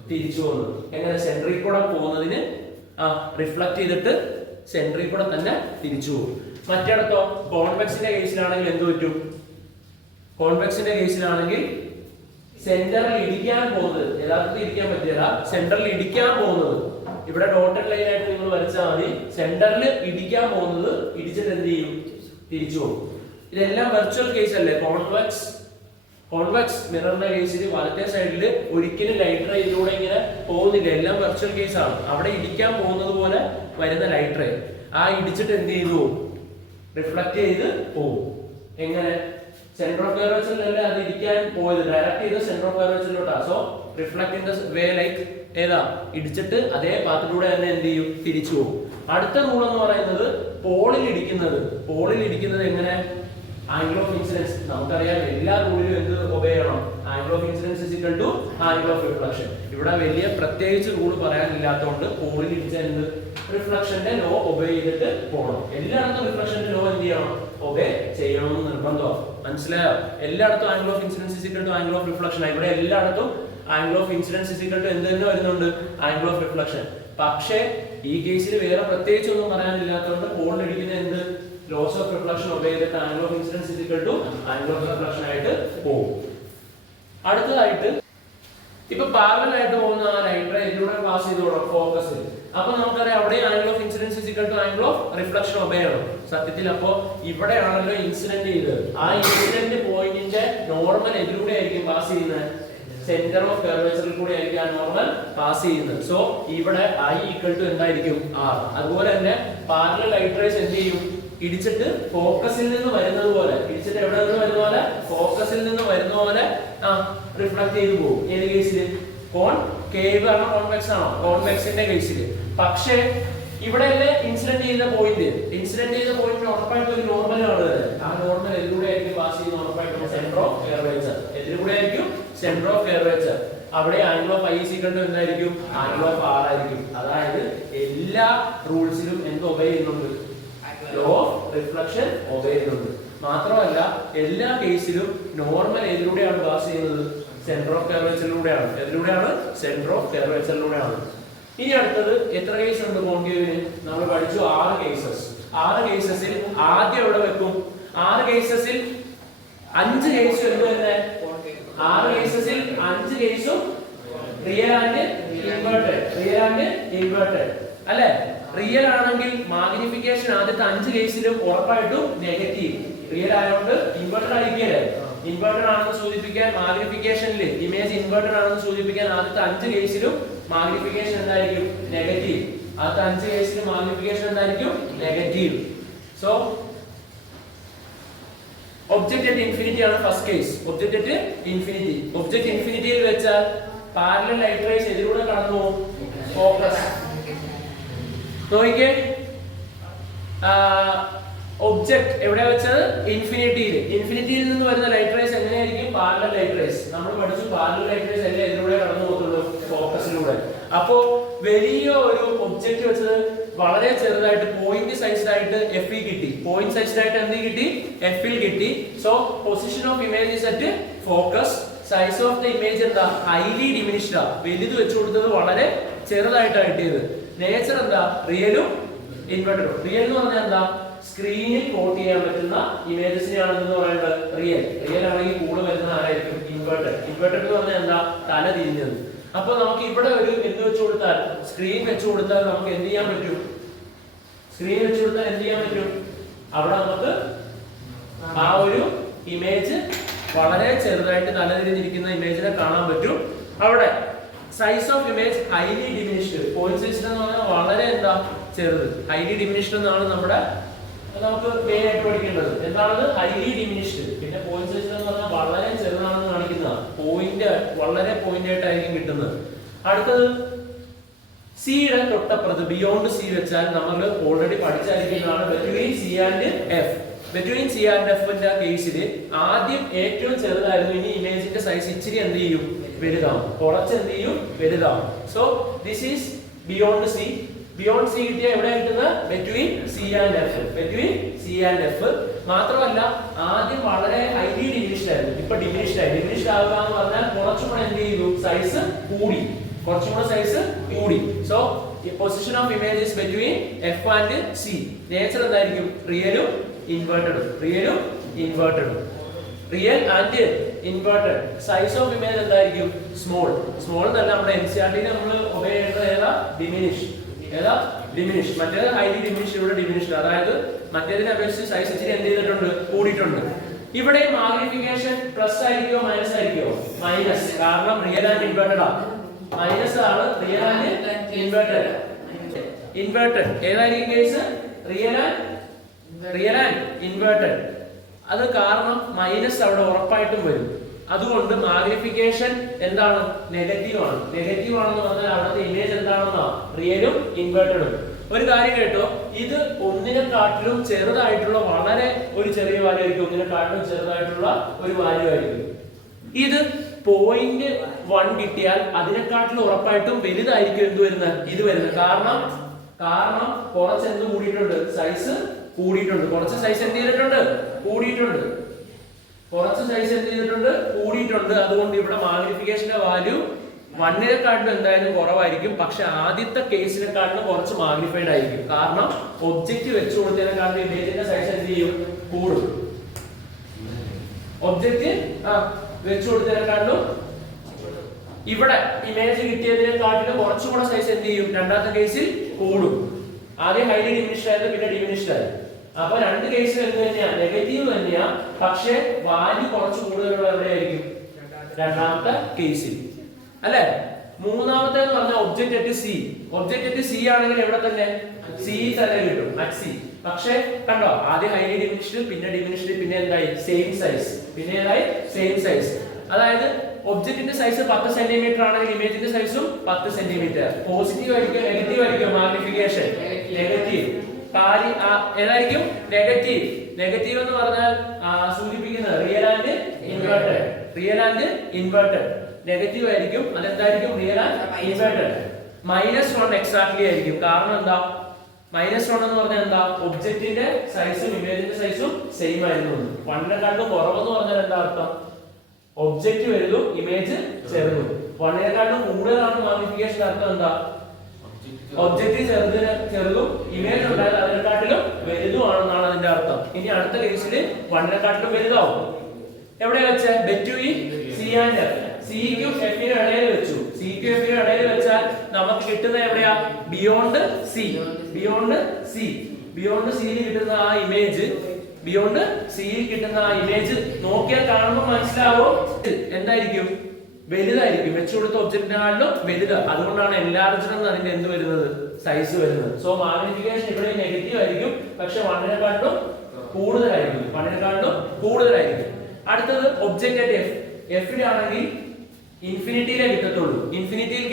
തിരിച്ചു പോകുന്നത്. എങ്ങനെ? സെന്ററിൽ കൂടെ പോകുന്നതിന് റിഫ്ലക്ട് ചെയ്തിട്ട് സെന്ററിൽ കൂടെ തന്നെ തിരിച്ചു പോകും. മറ്റിടത്തോ? കോൺവെക്സിന്റെ കേസിലാണെങ്കിൽ എന്ത് പറ്റും? കോൺവെക്സിന്റെ കേസിലാണെങ്കിൽ സെന്ററിൽ ഇടിക്കാൻ പോകുന്നത്, യഥാർത്ഥത്തിൽ ഇടിക്കാൻ പറ്റില്ല, സെന്ററിൽ ഇടിക്കാൻ പോകുന്നത് ഇവിടെ ഡോട്ടഡ് ലൈൻ ആയിട്ട് നിങ്ങൾ വരച്ചാൽ മതി. സെന്ററിൽ ഇടിക്കാൻ പോകുന്നത് ഇടിച്ചിട്ട് എന്ത് ചെയ്യും? തിരിച്ചു പോകും. ഇതെല്ലാം വെർച്വൽ കേസ് അല്ലേ? കോൺവെക്സ് മിററിന്റെ കേസിൽ വലത്തെ സൈഡിൽ ഒരിക്കലും ലൈറ്റ് റേ ഇതിലൂടെ ഇങ്ങനെ പോകുന്നില്ല. എല്ലാം വെർച്വൽ കേസ് ആണ്. അവിടെ ഇടിക്കാൻ പോകുന്നത് പോലെ വരുന്ന ലൈറ്റ് റേ ഇടിച്ചിട്ട് എന്ത് ചെയ്തു? റിഫ്ലക്ട് ചെയ്ത് പോകും. എങ്ങനെ? സെന്റർ ഓഫ് കർവേച്ചറിലല്ലേ അത് ഇടിക്കാൻ പോയത്, ഡയറക്റ്റ് ചെയ്ത് സെന്റർ ഓഫ് കർവേച്ചറിലോട്ടാ. So reflect in the way like ഏതാ? ഇടിച്ചിട്ട് അതേ പാത്തിലൂടെ തന്നെ എന്ത് ചെയ്യും? തിരിച്ചു പോകും. അടുത്ത റൂൾ എന്ന് പറയുന്നത് പോളിൽ ഇടിക്കുന്നത് എങ്ങനെ? Angle of incidence. നമുക്കറിയാം എല്ലാ റൂളിലും എന്ത് ഒബേ ചെയ്യണം? Angle of incidence is equal to angle of reflection. ഇവിടെ വലിയ പ്രത്യേകിച്ച് റൂൾ പറയാനില്ലാത്തതുകൊണ്ട് പോളിൽ ഇടിച്ച എന്ത്? റിഫ്ലക്ഷന്റെ ലോ ഒബേ ചെയ്തിട്ട് പോകണം. എല്ലായിടത്തും റിഫ്ലക്ഷന്റെ ലോ എന്ത് ചെയ്യണം? ഒബേ ചെയ്യണമെന്ന് നിർബന്ധമാണ്. മനസ്സിലായോ? എല്ലായിടത്തും angle of incidence is equal to angle of reflection. ഇവിടെ എല്ലായിടത്തും angle of incidence is equal to എന്ത് തന്നെ വരുന്നുണ്ട്? Angle of reflection. പക്ഷേ ഈ കേസിൽ വേറെ പ്രത്യേകിച്ച് ഒന്നും പറയാനില്ലാത്തതുകൊണ്ട് പോളിൽ ഇടിക്കുന്ന എന്ത്? ലോസ് ഓഫ് റിഫ്ലക്ഷൻ ഒബേ ചെയ്തിട്ട് angle of incidence is equal to angle of reflection ആയിട്ട് പോകും. അടുത്തതായിട്ട് ഇപ്പൊ പാരലൽ ആയിട്ട് പോകുന്ന ആ ലൈറ്റ് റേ ഇതിലൂടെ പാസ് ചെയ്തോളാം ഫോക്കസിൽ. അപ്പൊ നമുക്കറിയാം അവിടെ angle of incidence is equal to angle of reflection obey ആണ് സത്യത്തിൽ. അപ്പോ ഇവിടെയാണല്ലോ ഇൻസിഡന്റ് ചെയ്തത്. ആ ഇൻസിഡന്റ് പോയിന്റിന്റെ നോർമൽ എതിലൂടെ ആയിരിക്കും പാസ് ചെയ്യുന്നത്? സെന്റർ ഓഫ് കർവേച്ചറിൽ കൂടെ ആയിരിക്കും ആ നോർമൽ പാസ് ചെയ്യുന്നത്. സോ ഇവിടെ I ഈക്വൽ ടു എന്തായിരിക്കും? R. അതുപോലെ തന്നെ പാരലൽ ലൈറ്റ് റേസ് എന്ത് ചെയ്യും? ഇടിച്ചിട്ട് ഫോക്കസിൽ നിന്ന് വരുന്നത് പോലെ, ഇടിച്ചിട്ട് എവിടെ നിന്ന് വരുന്ന പോലെ? ഫോക്കസിൽ നിന്ന് വരുന്ന പോലെ റിഫ്ലക്ട് ചെയ്തു പോകും. ഏത് കേസിൽ? കേവ് കാരണം കോൺവെക്സ് ആണോ? കോൺവെക്സിന്റെ കേസിൽ. പക്ഷേ ഇവിടെയല്ലേ ഇൻസിഡന്റ് ചെയ്ത പോയിന്റ്? ഇൻസിഡന്റ് ചെയ്ത പോയിന്റ് ഉറപ്പായിട്ടും ഒരു നോർമൽ ആണ്. ആ നോർമൽ എതിലൂടെ ആയിരിക്കും പാസ് ചെയ്യുന്നത്? ഉറപ്പായിട്ടും സെന്റർ ഓഫ് കർവേച്ചർ. എതിലൂടെ ആയിരിക്കും? Centre of curvature. അവിടെ ആംഗിൾ ഓഫ് I ഈക്വൽ എന്തായിരിക്കും? ആംഗിൾ ഓഫ് R ആയിരിക്കും. അതായത് എല്ലാ റൂൾസിലും എന്ത് ഒബേ ചെയ്യുന്നുണ്ട്? ലോ ഓഫ് റിഫ്ലക്ഷൻ ഒബേ ചെയ്യുന്നുണ്ട്. മാത്രമല്ല എല്ലാ കേസിലും നോർമൽ എതിലൂടെയാണ് പാസ് ചെയ്യുന്നത്? സെന്റർ ഓഫ് കർവേച്ചറിലൂടെയാണ്. എതിലൂടെയാണ്? സെന്റർ ഓഫ് കർവേച്ചറിലൂടെയാണ്. ഇനി അടുത്തത് എത്ര കേസ് ഉണ്ട് കോൺകേവിന്? നമ്മൾ പഠിച്ചു 6 കേസസ്. 6 കേസസിൽ ആദ്യം എവിടെ വെക്കും? 6 കേസസിൽ 5 കേസ് എന്ത് തന്നെ? 6 കേസസിൽ 5 കേസും real and inverted. Real and inverted അല്ലേ? റിയൽ ആണെങ്കിൽ മാഗ്നിഫിക്കേഷൻ ആദ്യത്തെ 5 കേസിലും ഉറപ്പായിട്ടും നെഗറ്റീവ്. റിയൽ ആയതുകൊണ്ട് ഇൻവെർട്ടഡ് ആയിരിക്കല്ലേ? ഇൻവെർട്ടഡ് ആണെന്ന് സൂചിപ്പിക്കാൻ മാഗ്നിഫിക്കേഷനിൽ ഇമേജ് ഇൻവെർട്ടഡ് ആണെന്ന് സൂചിപ്പിക്കാൻ ആദ്യത്തെ 5 കേസിലും മാഗ്നിഫിക്കേഷൻ എന്തായിരിക്കും? നെഗറ്റീവ്. ആദ്യത്തെ 5 കേസിലും മാഗ്നിഫിക്കേഷൻ എന്തായിരിക്കും? Negative. So object at infinity ആണ് first case. Object at infinity. Object ഇൻഫിനിറ്റിയിൽ വെച്ചാൽ പാരലൽ ലൈറ്റ് റേസ് എതിലൂടെ കടന്നു? ഫോക്കസ്. നോക്കിക്കേ, ഒബ്ജക്റ്റ് എവിടെ വെച്ചത്? ഇൻഫിനിറ്റിയിൽ. ഇൻഫിനിറ്റിയിൽ നിന്ന് വരുന്ന ലൈറ്റ് റേസ് എങ്ങനെയായിരിക്കും? Parallel light raise. നമ്മൾ പഠിച്ചു പാരലൽ ലൈറ്റ് റേസ് എല്ലാം എതിലൂടെ കടന്നു പോകത്തുള്ളൂ? ഫോക്കസിലൂടെ. അപ്പോ വലിയ ഒരു ഒബ്ജക്റ്റ് വെച്ചത് വളരെ ചെറുതായിട്ട് പോയിന്റ് സൈസ്ഡ് ആയിട്ട് F കിട്ടി. പോയിന്റ് സൈസ്ഡ് ആയിട്ട് എന്ത് കിട്ടി? F കിട്ടി. So position of image is at focus. Size of the image എന്താ? Highly diminished. വലുത് വെച്ചു കൊടുത്തത് വളരെ ചെറുതായിട്ടാണ് കിട്ടിയത്. നേച്ചർ എന്താ? റിയലും ഇൻവെർട്ടഡും. റിയൽ എന്ന് പറഞ്ഞാൽ എന്താ? സ്ക്രീനിൽ കോട്ട് ചെയ്യാൻ പറ്റുന്ന ഇമേജസിനെയാണ് എന്ന് പറയുന്നത് റിയൽ. റിയൽ ആണെങ്കിൽ കൂടെ വരുന്ന ആരായിരിക്കും? ഇൻവെർട്ടഡ്. ഇൻവെർട്ടഡ് എന്ന് പറഞ്ഞാൽ എന്താ? തല തിരിഞ്ഞത്. അപ്പൊ നമുക്ക് ഇവിടെ ഒരു എന്ത് വെച്ചു കൊടുത്താൽ? സ്ക്രീൻ വെച്ചു കൊടുത്താൽ നമുക്ക് എന്ത് ചെയ്യാൻ പറ്റും? സ്ക്രീൻ വെച്ചു കൊടുത്താൽ എന്ത് ചെയ്യാൻ പറ്റും? അവിടെ നമുക്ക് ആ ഒരു ഇമേജ് വളരെ ചെറുതായിട്ട് തലതിരിഞ്ഞിരിക്കുന്ന ഇമേജിനെ കാണാൻ പറ്റും. അവിടെ size of image highly diminished. Point size എന്ന് പറഞ്ഞാൽ വളരെ എന്താ? ചെറുത്. ഹൈലി ഡിമിനിഷ്ഡ് എന്നാണ് നമ്മുടെ നമുക്ക് മെയിൻ ആയിട്ട് പഠിക്കേണ്ടത്. എന്താണത്? Highly diminished. പിന്നെ പോയിന്റ് സൈസ് എന്ന് പറഞ്ഞാൽ വളരെ ചെറുതാണെന്ന് കാണിക്കുന്നതാണ്. പോയിന്റ് വളരെ പോയിന്റ് ആയിട്ടായിരിക്കും കിട്ടുന്നത്. അടുത്തത് സിയുടെ തൊട്ടപ്പുറത്ത് ബിയോണ്ട് സി വെച്ചാൽ നമ്മൾ ഓൾറെഡി പഠിച്ചായിരിക്കുന്നതാണ് between C and F. Between C and എഫിന്റെ കേസിൽ ആദ്യം ഏറ്റവും ചെറുതായിരുന്നു. ഇനി ഇമേജിന്റെ സൈസ് ഇച്ചിരി എന്ത് ചെയ്യും? വലുതാവും. കുറച്ച് എന്ത് ചെയ്യും? വലുതാവും. So this is beyond C. Beyond C കിട്ടിയ എവിടെ കിട്ടുന്നത്? Between C and F. Between C and F. മാത്രമല്ല ആദ്യം വളരെ ഹൈലി ഡിമിനിഷ്ഡ് ആയിരുന്നു. ഇപ്പൊ ഡിമിനിഷ്ഡ് ആയി. ഡിമിനിഷ്ഡ് ആവുക എന്ന് പറഞ്ഞാൽ കുറച്ചും കൂടെ എന്ത് ചെയ്തു? സൈസ് കൂടി. കുറച്ചും കൂടെ സൈസ് കൂടി. So position of image is between F and C. Nature എന്തായിരിക്കും? റിയലും ഇൻവെർട്ടഡും. റിയലും ഇൻവെർട്ടഡും. Real and inverted. Size of image എന്തായിരിക്കും? സ്മോൾ. സ്മോൾ എന്നല്ല നമ്മുടെ NCERT നമ്മൾ ഒബേ ചെയ്യേണ്ടത് ഏതാ? ഡിമിനിഷ്. ഏതാ? ഡിമിനിഷ്. മറ്റേത് ഹൈലി ഡിമിനിഷ്, ഇവിടെ ഡിമിനിഷ്ഡ്. അതായത് മറ്റേതിനെ അപേക്ഷിച്ച് സൈസ് ഇച്ചിരി എന്ത് ചെയ്തിട്ടുണ്ട്? കൂടിയിട്ടുണ്ട്. ഇവിടെ മാഗ്നിഫിക്കേഷൻ പ്ലസ് ആയിരിക്കോ മൈനസ് ആയിരിക്കോ? മൈനസ്. കാരണം റിയൽ ആൻഡ് ഇൻവെർട്ടഡ് ആണ്. മൈനസ് ആണ് റിയൽ ആൻഡ് ഇൻവെർട്ടഡ്. ഇൻവെർട്ടഡ് ഏതായിരിക്കും കേസ്? Real and inverted. അത് കാരണം മൈനസ് അവിടെ ഉറപ്പായിട്ടും വരും. അതുകൊണ്ട് മാഗ്നിഫിക്കേഷൻ എന്താണ്? നെഗറ്റീവ് ആണ്. നെഗറ്റീവ് ആണെന്ന് പറഞ്ഞാൽ അവിടുത്തെ ഇമേജ് എന്താണെന്നാ? റിയലും ഇൻവെർട്ടഡും. ഒരു കാര്യം കേട്ടോ, ഇത് ഒന്നിനെക്കാട്ടിലും ചെറുതായിട്ടുള്ള വളരെ ഒരു ചെറിയ വാല്യൂ ആയിരിക്കും. ഒന്നിനെക്കാട്ടിലും ചെറുതായിട്ടുള്ള ഒരു വാല്യൂ ആയിരിക്കും. ഇത് 0.1 കിട്ടിയാൽ അതിനെക്കാട്ടിലും ഉറപ്പായിട്ടും വലുതായിരിക്കും എന്ത് വരുന്നത്? ഇത് വരുന്നത്. കാരണം കുറച്ച് എന്ത് കൂടിയിട്ടുണ്ട്? സൈസ് കൂടിയിട്ടുണ്ട്. കുറച്ച് സൈസ് എന്ത് ചെയ്തിട്ടുണ്ട്? കൂടിയിട്ടുണ്ട്. കുറച്ച് സൈസ് എന്ത് ചെയ്തിട്ടുണ്ട്? കൂടിയിട്ടുണ്ട്. അതുകൊണ്ട് ഇവിടെ മാഗ്നിഫിക്കേഷന്റെ വാല്യൂ 1നെക്കാട്ടിലും എന്തായാലും കുറവായിരിക്കും. പക്ഷെ ആദ്യത്തെ കേസിനെക്കാട്ടിലും കുറച്ച് മാഗ്നിഫൈഡ് ആയിരിക്കും. കാരണം ഒബ്ജക്റ്റ് വെച്ചു കൊടുത്തതിനെക്കാട്ടിലും ഇമേജിന്റെ സൈസ് എന്ത് ചെയ്യും? കൂടും. ഒബ്ജക്റ്റ് വെച്ചു കൊടുത്തതിനെക്കാട്ടിലും ഇവിടെ ഇമേജ് കിട്ടിയതിനെക്കാട്ടിലും കുറച്ചുകൂടെ സൈസ് എന്ത് ചെയ്യും? രണ്ടാമത്തെ കേസിൽ കൂടും. ആദ്യം ഹൈലി ഡിമിനിഷ്ഡ് ആയിരുന്നു, പിന്നെ ഡിമിനിഷ്ഡ് ആയി. അപ്പൊ രണ്ട് കേസിൽ എന്ത് തന്നെയാ? നെഗറ്റീവ് തന്നെയാ. പക്ഷെ വാല്യൂ കുറച്ച് കൂടുതലുള്ള എവിടെയായിരിക്കും? രണ്ടാമത്തെ കേസിൽ അല്ലെ. മൂന്നാമത്തെ എന്ന് പറഞ്ഞാൽ object at C. Object at C ആണെങ്കിൽ എവിടെ തന്നെ? സി തന്നെ കിട്ടും, അറ്റ് സി. പക്ഷെ കണ്ടോ, ആദ്യം ഹൈലി ഡിമിനിഷ്ഡ്, പിന്നെ ഡിമിനിഷ്ഡ്, പിന്നെ എന്തായി? Same size. പിന്നെ എന്തായി? Same size. അതായത് ഒബ്ജക്റ്റിന്റെ സൈസ് 10 സെന്റിമീറ്റർ ആണെങ്കിൽ ഇമേജിന്റെ സൈസും 10 സെന്റിമീറ്റർ. പോസിറ്റീവ് ആയിരിക്കും നെഗറ്റീവ് ആയിരിക്കും? Magnification negative. ഏതായിരിക്കും? നെഗറ്റീവ്. നെഗറ്റീവ് എന്ന് പറഞ്ഞാൽ സൂചിപ്പിക്കുന്നത് real and inverted. Real and inverted negative ആയിരിക്കും. അതെന്തായിരിക്കും? Real and inverted. -1 എക്സാക്ട്ലി ആയിരിക്കും. കാരണം എന്താ? -1 എന്ന് പറഞ്ഞാൽ എന്താ? ഒബ്ജക്റ്റിന്റെ സൈസും ഇമേജിന്റെ സൈസും സെയിം ആയിരുന്നു. 1നെക്കാളും കുറവെന്ന് പറഞ്ഞാൽ എന്താ അർത്ഥം? ഒബ്ജക്റ്റ് വലുതും ഇമേജ് ചെറുതും. 1നെക്കാളും കൂടുതലാണ് മാഗ്നിഫിക്കേഷൻ. അർത്ഥം എന്താ? ഒബ്ജക്റ്റ് ചെറുതും ഇമേജ് ഉണ്ടായാൽ അതിനെക്കാട്ടിലും വലുതുമാണെന്നാണ് അതിന്റെ അർത്ഥം. ഇനി അടുത്ത കേസിൽ 1നെക്കാട്ടിലും വലുതാവും. എവിടെ വെച്ച്? Between C and F. സിക്കും എഫിനും ഇടയിൽ വെച്ചു. സിക്കും എഫിനും ഇടയിൽ വെച്ചാൽ നമുക്ക് കിട്ടുന്ന എവിടെയാ? Beyond C. Beyond C. Beyond സിയിൽ കിട്ടുന്ന ആ ഇമേജ്, ബിയോണ്ട് സിയിൽ കിട്ടുന്ന ആ ഇമേജ് നോക്കിയാൽ കാണുമ്പോൾ മനസ്സിലാവും എന്തായിരിക്കും? വലുതായിരിക്കും. വെച്ചു കൊടുത്ത ഒബ്ജക്റ്റിനെക്കാളും വലുത്. അതുകൊണ്ടാണ് എൻലാർജ്ഡ് എന്ന് അതിന്റെ എന്ത് വരുന്നത്? സൈസ് വരുന്നത്. സോ മാഗ്നിഫിക്കേഷൻ ഇവിടെ നെഗറ്റീവ് ആയിരിക്കും, പക്ഷെ 1നെക്കാളും കൂടുതലായിരിക്കും. 1നെക്കാളും കൂടുതലായിരിക്കും. അടുത്തത് ഒബ്ജക്റ്റ് അറ്റ് എഫ്. എഫിലാണെങ്കിൽ ഇൻഫിനിറ്റിയിലേ കിട്ടത്തുള്ളൂ. ഇൻഫിനിറ്റിയിൽ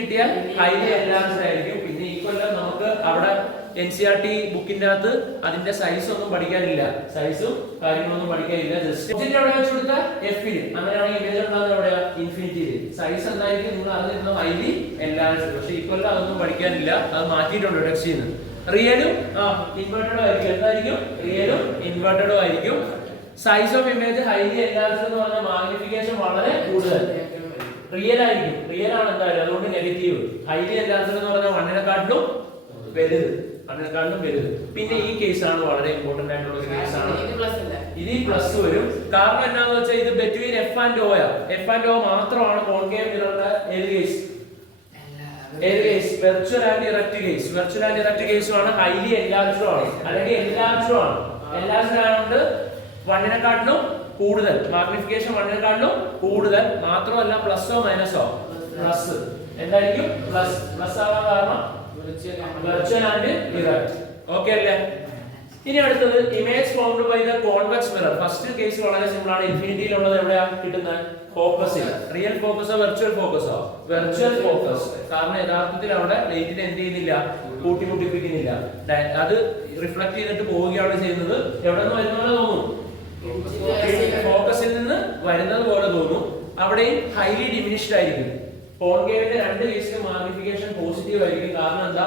കിട്ടിയാൽ ഹൈലി എൻലാർജ്ഡ് ആയിരിക്കും. പിന്നെ ഈ കൊല്ലം നമുക്ക് അവിടെ NCERT ബുക്കിന്റെ അകത്ത് അതിന്റെ സൈസ് ഒന്നും പഠിക്കാനില്ല, സൈസും കാര്യങ്ങളൊന്നും പഠിക്കാനില്ല. ജസ്റ്റ് ഒബ്ജക്റ്റ് എവിടെ വെച്ച് കൊടുത്താൽ എഫിൽ. അങ്ങനെയാണെങ്കിൽ ഇമേജ് ഉണ്ടാകുന്നത് എവിടെയാ? ഇൻഫിനിറ്റിയിൽ. സൈസ് എന്തായിരിക്കും? നിങ്ങൾ അറിഞ്ഞിരുന്ന ഹൈലി എൻലാർജ്ഡ്. പക്ഷെ ഈ കൊല്ലം അതൊന്നും പഠിക്കാനില്ല, അത് മാറ്റിയിട്ടുണ്ട് ടെക്സ്റ്റ് ചെയ്യുന്നത്. റിയലും ഇൻവേർട്ടഡും ആയിരിക്കും. എന്തായിരിക്കും? റിയലും ഇൻവേർട്ടഡും ആയിരിക്കും. Size of image highly enlarged എന്ന് പറഞ്ഞാൽ മാഗ്നിഫിക്കേഷൻ വളരെ കൂടുതൽ. റിയൽ ആയിരിക്കും. റിയൽ ആണ് എന്തായാലും, അതുകൊണ്ട് നെഗറ്റീവ്. ഹൈലി എൻലാർജ്ഡ് എന്ന് പറഞ്ഞാൽ 1നെക്കാട്ടിലും വലുത്. 1നെക്കാട്ടിലും വലുത്. പിന്നെ ഈ കേസാണ് വളരെ ഇമ്പോർട്ടന്റ് ആയിട്ടുള്ള ഒരു കേസാണ്. ഇത് പ്ലസ് വരും. കാരണം എന്താണെന്ന് വെച്ചാൽ ഇത് between F and O. F and O മാത്രമാണ് കോൺകേവ് മിററിന്റെ ഏത് case? Virtual and erect case. Virtual and erect കേസുമാണ്. ഹൈലി എൻലാർജ്ഡ് ആണ്, അല്ലെങ്കിൽ എൻലാർജ്ഡ് ആണ്. എൻലാർജ്ഡ് ആയതുകൊണ്ട് 1നെക്കാട്ടിലും കൂടുതൽ മാഗ്നിഫിക്കേഷൻ. 1നെക്കാട്ടിലും കൂടുതൽ. മാത്രമല്ല പ്ലസോ മൈനസോ? പ്ലസ്. എന്തായിരിക്കും? പ്ലസ്. പ്ലസ് ആവാൻ കാരണം വെർച്വൽ ആൻഡ് ഇറക്റ്റ്. ഓക്കെ അല്ലേ? ഇനി അടുത്തത് image formed by the convex mirror. First case വളരെ സിമ്പിൾ ആണ്. ഇൻഫിനിറ്റിയിലുള്ളത് എവിടെയാ കിട്ടുന്നത്? ഫോക്കസിൽ. റിയൽ ഫോക്കസോ വെർച്വൽ ഫോക്കസോ? Virtual focus. കാരണം യഥാർത്ഥത്തിൽ അവിടെ ലൈറ്റിനെ എന്ത് ചെയ്യുന്നില്ല? കൂട്ടിമുട്ടിപ്പിക്കുന്നില്ല. അത് റിഫ്ലക്ട് ചെയ്തിട്ട് പോവുകയാണ് ചെയ്യുന്നത്. എവിടെ നിന്ന് വരുന്ന പോലെ തോന്നും? ഫോക്കസിൽ നിന്ന് വരുന്നത് പോലെ തോന്നും. അവിടെയും ഹൈലി ഡിമിനിഷ്ഡ് ആയിരിക്കും. കോൺകേവിന്റെ രണ്ട് കേസിലും മാഗ്നിഫിക്കേഷൻ പോസിറ്റീവ് ആയിരിക്കും. കാരണം എന്താ?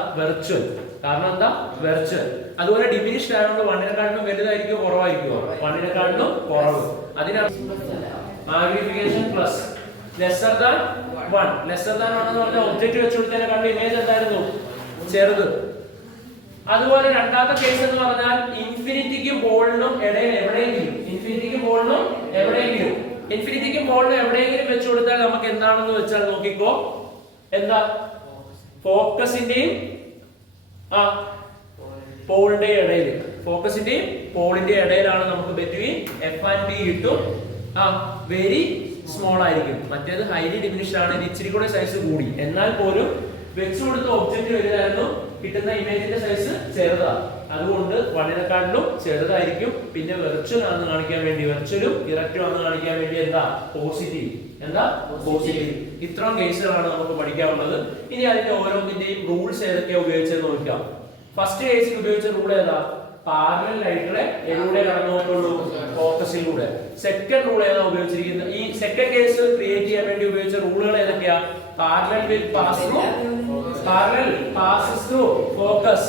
വെർച്വൽ. അതുപോലെ ഡിമിനിഷ്ഡ് ആയതുകൊണ്ട് 1നെക്കാട്ടിലും വലുതായിരിക്കും, കുറവായിരിക്കുമോ? 1നെക്കാട്ടിലും കുറവ്. അതിനാണ് magnification plus. Lesser than 1. Lesser than 1 എന്ന് പറഞ്ഞാൽ ഒബ്ജക്റ്റ് വെച്ച് കൊടുത്തതിനെക്കാളും ഇമേജ് എന്തായിരുന്നു? ചെറുത്. അതുപോലെ രണ്ടാമത്തെ കേസ് എന്ന് പറഞ്ഞാൽ ഇൻഫിനിറ്റിക്കും ബോളിനും ഇടയിൽ എവിടെയെങ്കിലും വെച്ച് കൊടുത്താൽ നമുക്ക് എന്താണെന്ന് വെച്ചാൽ നോക്കിക്കോ. എന്താ? ഫോക്കസിന്റെയും പോളിന്റെയും ഇടയിൽ. ഫോക്കസിന്റെയും പോളിന്റെയും ഇടയിലാണ് നമുക്ക് ബിറ്റ്വീൻ എഫ് ആൻഡ് പി കിട്ടും. വെരി സ്മോൾ ആയിരിക്കും. മറ്റേത് ഹൈലി ഡിമിനിഷ്ഡ് ആണ്, ഇച്ചിരി കൂടെ സൈസ് കൂടി. എന്നാൽ പോലും വെച്ചു കൊടുത്ത ഒബ്ജക്റ്റ് വലുതായിരുന്നു, കിട്ടുന്ന ഇമേജിന്റെ സൈസ് ചെറുതാണ്. അതുകൊണ്ട് 1നെക്കാട്ടിലും ചെറുതായിരിക്കും. പിന്നെ വെർച്വൽ ആണെന്ന് കാണിക്കാൻ വേണ്ടി വെർച്വലും ഇറക്റ്റും ആണെന്ന് കാണിക്കാൻ വേണ്ടി എന്താ? പോസിറ്റീവ്. ഇത്രയും കേസുകളാണ് നമുക്ക് പഠിക്കാനുള്ളത്. ഇനി അതിന്റെ ഓരോന്നിന്റെയും റൂൾസ് ഏതൊക്കെയാ ഉപയോഗിച്ചതെന്ന് നോക്കാം. ഫസ്റ്റ് കേസിൽ ഉപയോഗിച്ച റൂൾ ഏതാ? പാരലൽ ലൈറ്റിലെ എവിടെ കടന്നു പോകുള്ളൂ? ഫോക്കസിലൂടെ. സെക്കൻഡ് റൂൾ ഏതാ ഉപയോഗിച്ചിരിക്കുന്നത്? ഈ സെക്കൻഡ് കേസ് ക്രിയേറ്റ് ചെയ്യാൻ വേണ്ടി ഉപയോഗിച്ച റൂളുകൾ ഏതൊക്കെയാ? Parallel passes through focus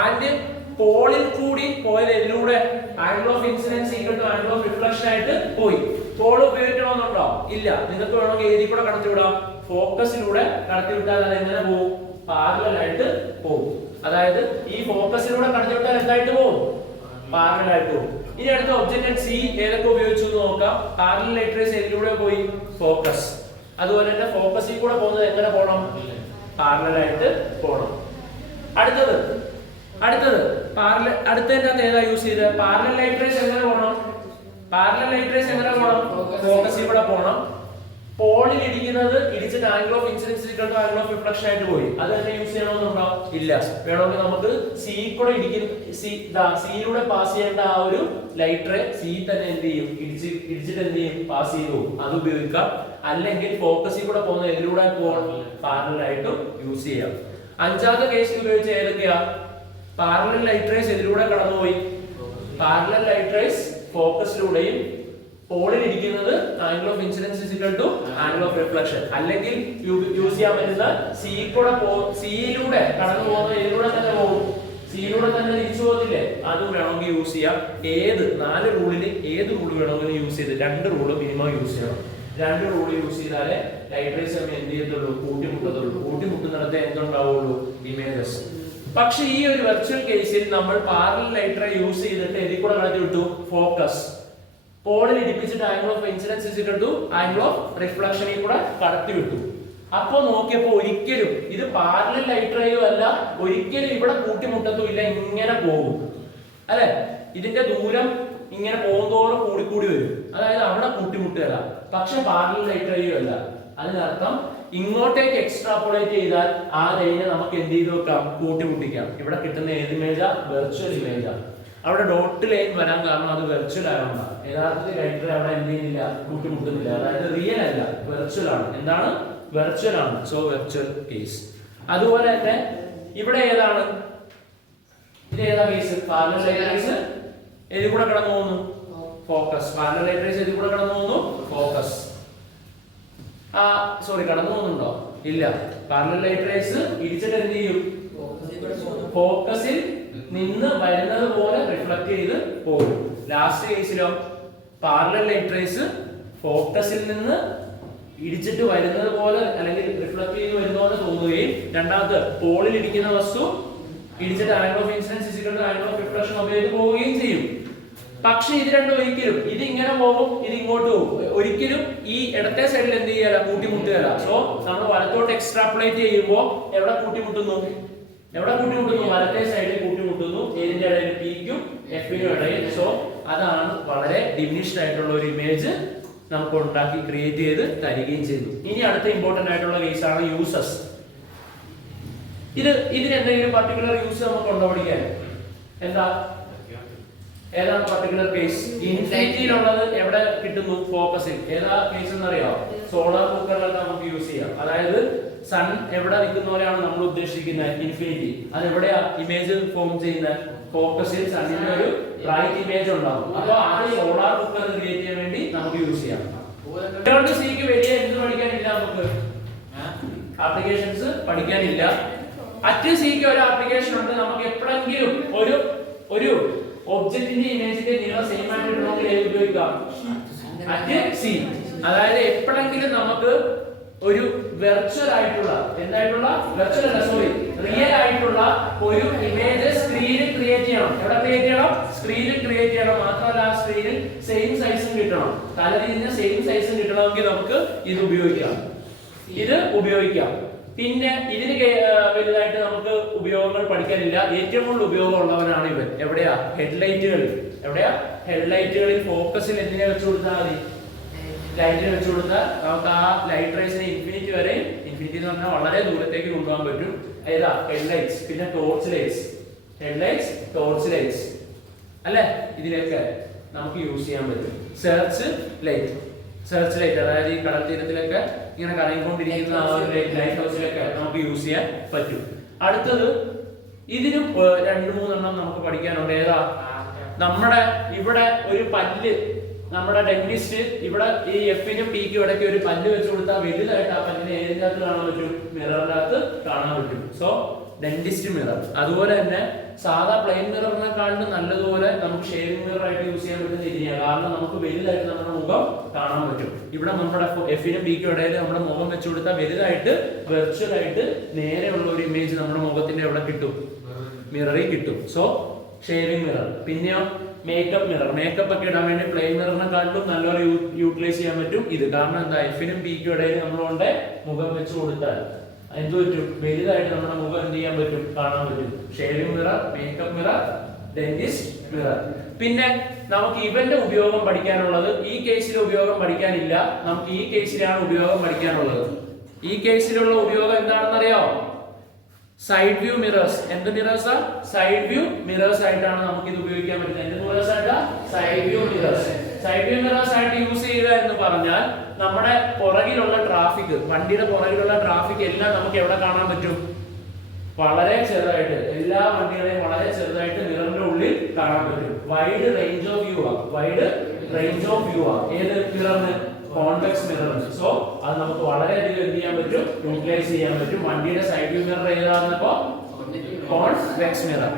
and പോളിൽ കൂടി പോയത് ഇതിലൂടെ angle of incidence equal to angle of reflection ആയിട്ട് പോയി. പോൾ ഉപയോഗിക്കണമെന്നുണ്ടോ? ഇല്ല. നിങ്ങൾക്ക് വേണമെങ്കിൽ ഏതിൽ കൂടെ കടത്തിവിടാം? ഫോക്കസിലൂടെ കടത്തിവിട്ടാൽ അത് എങ്ങനെ പോകും? പാരലൽ ആയിട്ട് പോകും. അതായത് ഈ ഫോക്കസിലൂടെ കടത്തിവിട്ടാൽ എന്തായിട്ട് പോകും? പാരലൽ ആയിട്ട് പോകും. ഇനി അടുത്ത ഒബ്ജക്റ്റ് സി ഏതൊക്കെ ഉപയോഗിച്ചു എന്ന് നോക്കാം. പാരലൽ ലൈറ്റ് റേസ് ഏതിലൂടെ പോയി? അതുപോലെ തന്നെ ഫോക്കസിൽ കൂടെ പോകുന്നത് എങ്ങനെ പോകണം? പാരലൽ ആയിട്ട് പോകണം. അടുത്തത് അടുത്തതിന്റെ അകത്ത് ഏതാ യൂസ് ചെയ്തത്? പാരലൽ ലൈറ്റ് റേസ് എങ്ങനെ പോകണം? പാരലൽ ലൈറ്റ് റേസ് എങ്ങനെ പോകണം? ഫോക്കസിൽ കൂടെ പോകണം. പോളിൽ ഇടിക്കുന്നത് ഇടിച്ചിട്ട് angle of incidence equal to angle of reflection ആയിട്ട് പോയി. അത് തന്നെ യൂസ് ചെയ്യണമെന്നുണ്ടോ? ഇല്ല. വേണമെങ്കിൽ നമുക്ക് സിയിലൂടെ പാസ് ചെയ്യേണ്ട ആ ഒരു ലൈറ്റ് റേ സി തന്നെ എന്ത് ചെയ്യും? ഇടിച്ചിട്ട് എന്ത് ചെയ്യും? പാസ് ചെയ്തു. അത് ഉപയോഗിക്കാം. അല്ലെങ്കിൽ ഫോക്കസിൽ കൂടെ പോകുന്ന ഇതിലൂടെ പാരലൽ ആയിട്ടും യൂസ് ചെയ്യാം. അഞ്ചാമത്തെ കേസിൽ ഉപയോഗിച്ച ഏതൊക്കെയാ? പാരലൽ ലൈറ്റ് റേസ് ഇതിലൂടെ കടന്നുപോയി. പാരലൽ ലൈറ്റ് റേസ് ഫോക്കസിലൂടെയും പോളിൽ ഇരിക്കുന്നത് angle of incidence is equal to angle of reflection. അല്ലെങ്കിൽ യൂസ് ചെയ്യാൻ പറ്റുന്ന സിയിലൂടെ കടന്നു പോകുന്ന ഇതിലൂടെ തന്നെ പോകും. സിയിലൂടെ തന്നെ തിരിച്ചു പോകുന്നില്ലേ? അതും വേണമെങ്കിൽ യൂസ് ചെയ്യാം. ഏത് 4 റൂളിൽ ഏത് റൂൾ വേണമെങ്കിലും യൂസ് ചെയ്ത് 2 റൂള് മിനിമം യൂസ് ചെയ്യണം. 2 റൂൾ യൂസ് ചെയ്താലേ ലൈറ്റ് റേസ് തമ്മിൽ എന്ത് ചെയ്യത്തുള്ളൂ? കൂട്ടിമുട്ടത്തുള്ളൂ. കൂട്ടിമുട്ടുന്നിടത്ത് എന്തുണ്ടാവുള്ളൂ? ഇമേജസ്. പക്ഷെ ഈ ഒരു വെർച്വൽ കേസിൽ നമ്മൾ പാരലൽ ലൈറ്റ് റേ യൂസ് ചെയ്തിട്ട് ഇതിൽ കൂടെ കടത്തി വിട്ടു ഫോക്കസ്. പോളിൽ ഇടിപ്പിച്ചിട്ട് angle of incidence is equal to angle of റിഫ്ലക്ഷനിൽ കൂടെ കടത്തി വിട്ടു. അപ്പൊ നോക്കിയപ്പോ ഒരിക്കലും ഇത് പാരലൽ ലൈറ്റ് റേയോ അല്ല, ഒരിക്കലും ഇവിടെ കൂട്ടിമുട്ടത്തുമില്ല. ഇങ്ങനെ പോകും അല്ലെ? ഇതിന്റെ ദൂരം ഇങ്ങനെ പോകുന്നതോറും കൂടിക്കൂടി വരും. അതായത് അവിടെ കൂട്ടിമുട്ടുകയല്ല. പക്ഷെ പാരലൽ ലൈറ്റ് റേയോ അല്ല. അതിനർത്ഥം ഇങ്ങോട്ടേക്ക് എക്സ്ട്രാപോളേറ്റ് ചെയ്താൽ ആ ലൈനെ നമുക്ക് എന്ത് ചെയ്ത് വെക്കാം? കൂട്ടിമുട്ടിക്കാം. ഇവിടെ കിട്ടുന്ന ഏത് ഇമേജാ? വെർച്വൽ ഇമേജാ. അവിടെ ഡോട്ട് ലൈൻ വരാൻ കാരണം അത് വെർച്വൽ ആയതുകൊണ്ടാണ്. യഥാർത്ഥത്തിൽ ലൈറ്റ് റേ അവിടെ എന്ത് ചെയ്യുന്നില്ല? കൂട്ടിമുട്ടുന്നില്ല. അതായത് റിയൽ അല്ല, വെർച്വൽ ആണ്. എന്താണ്? വെർച്വൽ ആണ്. So virtual case. അതുപോലെ തന്നെ ഇവിടെ ഏതാണ്? ഇത് ഏതാ കേസ്? പാരലൽ ലൈറ്റ് റേസ് ഏതിൽ കൂടെ കടന്നു പോകുന്നു? ഫോക്കസ്. പാരലൽ ലൈറ്റ് റേസ് ഏതിൽ കൂടെ കടന്നു പോകുന്നു? ഫോക്കസ്. കടന്നു പോകുന്നുണ്ടോ? ഇല്ല. പാരലൽ ലൈറ്റ് റേസ് ഇടിച്ചിട്ട് എന്ത് ചെയ്യും? ഫോക്കസിൽ നിന്ന് വരുന്നത് പോലെ റിഫ്ലക്ട് ചെയ്ത് പോകും. ലാസ്റ്റ് കേസിലോ പാരലൽ ലൈറ്റ് റേസ് ഫോക്കസിൽ നിന്ന് ഇടിച്ചിട്ട് വരുന്നത് പോലെ അല്ലെങ്കിൽ റിഫ്ലക്ട് ചെയ്ത് വരുന്ന പോലെ തോന്നുകയും, രണ്ടാമത് പോളിൽ ഇടിക്കുന്ന വസ്തു ഇടിച്ചിട്ട് angle of incidence is equal to angle of reflection ഉപയോഗിച്ച് പോവുകയും ചെയ്യും. പക്ഷെ ഇത് രണ്ടും ഒരിക്കലും, ഇത് ഇങ്ങനെ പോകും, ഇത് ഇങ്ങോട്ട് പോകും. ഒരിക്കലും ഈ ഇടത്തെ സൈഡിൽ എന്ത് ചെയ്യാല? കൂട്ടിമുട്ടുകയല്ല. സോ നമ്മൾ വലത്തോട്ട് എക്സ്ട്രാപ്ലേറ്റ് ചെയ്യുമ്പോൾ എവിടെ കൂട്ടിമുട്ടുന്നു? വലത്തെ സൈഡിൽ കൂട്ടിമുട്ടുന്നു. ഏതിന്റെ ഇടയിൽ? പിക്കും എഫിനും ഇടയിൽ. സോ അതാണ് വളരെ ഡിമിനിഷ്ഡ് ആയിട്ടുള്ള ഒരു ഇമേജ് നമുക്ക് ഉണ്ടാക്കി ക്രിയേറ്റ് ചെയ്ത് തരികയും ചെയ്തു. ഇനി അടുത്ത ഇമ്പോർട്ടന്റ് ആയിട്ടുള്ള കേസാണ് യൂസസ്. ഇതിന് എന്തെങ്കിലും പർട്ടിക്കുലർ യൂസ് നമുക്ക് ഉണ്ടോ പഠിക്കാൻ? ഏതാണ് പർട്ടിക്കുലർ കേസ്? ഇൻഫിനിറ്റിയിലുള്ളത് എവിടെ കിട്ടുന്നു? ഫോക്കസിൽ. ഏതാ കേസ് എന്നറിയാം? സോളാർ കുക്കറിലൊക്കെ നമുക്ക് യൂസ് ചെയ്യാം. അതായത് സൺ എവിടെ നിൽക്കുന്ന പോലെയാണ് നമ്മൾ ഉദ്ദേശിക്കുന്നത് ഇൻഫിനിറ്റി. അത് എവിടെയാ ഇമേജ് ഫോം ചെയ്യുന്നത്? ഫോക്കസിൽ സണ്ണിന്റെ ഒരു ബ്രൈറ്റ് ഇമേജ് ഉണ്ടാവും. അപ്പൊ അത് സോളാർ കുക്കർ ക്രിയേറ്റ് ചെയ്യാൻ വേണ്ടി നമുക്ക് യൂസ് ചെയ്യാം. സിക്ക് വലിയ എന്ത് പഠിക്കാനില്ല, നമുക്ക് ആപ്ലിക്കേഷൻസ് പഠിക്കാനില്ല. അറ്റ് സിക്ക് ഒരു ആപ്ലിക്കേഷൻ ഉണ്ട്. നമുക്ക് എപ്പോഴെങ്കിലും ഒരു ഒബ്ജക്റ്റിന്റെ ഇമേജിന്റെ നീളം സെയിം ആയിട്ട് നമുക്ക് ഏത് ഉപയോഗിക്കാം? At C. അതായത് എപ്പോഴെങ്കിലും നമുക്ക് ഒരു വെർച്വൽ ആയിട്ടുള്ള റിയൽ ആയിട്ടുള്ള ഒരു ഇമേജ് സ്ക്രീനിൽ ക്രിയേറ്റ് ചെയ്യണം. എവിടെ ക്രിയേറ്റ് ചെയ്യണം? സ്ക്രീനിൽ ക്രിയേറ്റ് ചെയ്യണം. മാത്രമല്ല ആ സ്ക്രീനിൽ സെയിം സൈസും കിട്ടണം. തലതിരിഞ്ഞ സെയിം സൈസും കിട്ടണമെങ്കിൽ നമുക്ക് ഇത് ഉപയോഗിക്കാം. പിന്നെ ഇതിന് വലുതായിട്ട് നമുക്ക് ഉപയോഗങ്ങൾ പഠിക്കാനില്ല. ഏറ്റവും കൂടുതൽ ഉപയോഗമുള്ളവരാണ് ഇവൻ. എവിടെയാ? ഹെഡ്ലൈറ്റുകളിൽ ഫോക്കസിൽ എന്തിനെ വെച്ച് കൊടുത്താൽ മതി? ലൈറ്റിനെ വെച്ച് കൊടുത്താൽ നമുക്ക് ആ ലൈറ്റ് റേസിനെ ഇൻഫിനിറ്റി എന്ന് പറഞ്ഞാൽ വളരെ ദൂരത്തേക്ക് കൊണ്ടുപോകാൻ പറ്റും. ഏതാ? ഹെഡ്ലൈറ്റ്സ്. പിന്നെ ടോർച്ച് ലൈറ്റ്സ് അല്ലെ? ഇതിലൊക്കെ നമുക്ക് യൂസ് ചെയ്യാൻ പറ്റും. സെർച്ച് ലൈറ്റ് അതായത് ഈ കടൽ തീരത്തിലൊക്കെ ഇങ്ങനെ കറങ്ങിക്കൊണ്ടിരിക്കുന്ന ആ ഒരു ലൈറ്റ് ഹൗസിലൊക്കെ നമുക്ക് യൂസ് ചെയ്യാൻ പറ്റും. അടുത്തത് ഇതിനും 2-3 നമുക്ക് പഠിക്കാനുണ്ട്. ഏതാ? നമ്മുടെ ഇവിടെ ഒരു പല്ല്, നമ്മുടെ ഡെന്റിസ്റ്റ് ഇവിടെ ഈ എഫിനും പിക്കും ഇടയ്ക്ക് ഒരു പല്ല് വെച്ച് കൊടുത്താൽ വലുതായിട്ട് ആ പല്ലിനെ ഏതിന്റെ അകത്ത് കാണാൻ പറ്റും? മിററിന്റെ അകത്ത് കാണാൻ പറ്റും. So dentist mirror. അതുപോലെ തന്നെ സാധാ പ്ലെയിൻ മിററിനെക്കാളും നല്ലതുപോലെ നമുക്ക് ഷേവിംഗ് മിറർ ആയിട്ട് യൂസ് ചെയ്യാൻ പറ്റുന്ന രീതിയാണ്. കാരണം നമുക്ക് വലുതായിട്ട് നമ്മുടെ മുഖം കാണാൻ പറ്റും. ഇവിടെ നമ്മുടെ എഫിനും പിക്കും ഇടയിൽ നമ്മുടെ മുഖം വെച്ച് കൊടുത്താൽ വലുതായിട്ട് വെർച്വൽ ആയിട്ട് നേരെയുള്ള ഒരു ഇമേജ് നമ്മുടെ മുഖത്തിന്റെ എവിടെ കിട്ടും? മിററിൽ കിട്ടും. So shaving mirror. പിന്നെയോ മേക്കപ്പ് മിറർ, മേക്കപ്പ് ഒക്കെ ഇടാൻ വേണ്ടി പ്ലെയിൻ മിററിനെക്കാളും നല്ലപോലെ യൂട്ടിലൈസ് ചെയ്യാൻ പറ്റും ഇത്. കാരണം എന്താ, എഫിനും പിക്കും ഇടയിൽ നമ്മൾ കൊണ്ട് മുഖം വെച്ച് കൊടുത്താൽ എന്ത് പറ്റും, വലുതായിട്ട് നമ്മുടെ മുഖം എന്ത് ചെയ്യാൻ പറ്റും, കാണാൻ പറ്റും. Shaving mirror, makeup mirror, dentist mirror. പിന്നെ നമുക്ക് ഇവന്റെ ഉപയോഗം പഠിക്കാനുള്ളത്, ഈ കേസിലെ ഉപയോഗം പഠിക്കാനില്ല, നമുക്ക് ഈ കേസിലാണ് ഉപയോഗം പഠിക്കാനുള്ളത്. ഈ കേസിലുള്ള ഉപയോഗം എന്താണെന്നറിയോ? Side view mirrors. എന്ത് മിറേഴ്സാ? സൈഡ് വ്യൂ മിറേഴ്സ് ആയിട്ടാണ് നമുക്ക് ഇത് ഉപയോഗിക്കാൻ പറ്റുന്നത്. എന്ത് മിറേഴ്സ് ആയിട്ടാ? Side view mirrors. Side view mirrors ആയിട്ട് യൂസ് ചെയ്യുക എന്ന് പറഞ്ഞാൽ നമ്മുടെ പുറകിലുള്ള ട്രാഫിക്, വണ്ടിയുടെ പുറകിലുള്ള ട്രാഫിക് എല്ലാം നമുക്ക് എവിടെ കാണാൻ പറ്റും? വളരെ ചെറുതായിട്ട്, എല്ലാ വണ്ടികളെയും വളരെ ചെറുതായിട്ട് മിററിന്റെ ഉള്ളിൽ കാണാൻ പറ്റും. വൈഡ് റേഞ്ച് ഓഫ് വ്യൂ ആ, വൈഡ് റേഞ്ച് ഓഫ് വ്യൂ ആ. ഏത് മിററിന്? കോൺവെക്സ് മിററിന്. സോ അത് നമുക്ക് വളരെയധികം എന്ത് ചെയ്യാൻ പറ്റും, യൂട്ടിലൈസ് ചെയ്യാൻ പറ്റും. വണ്ടിയുടെ സൈഡ് വ്യൂ മിറർ ഏതാണെന്നപ്പോ കോൺവെക്സ് മിറർ.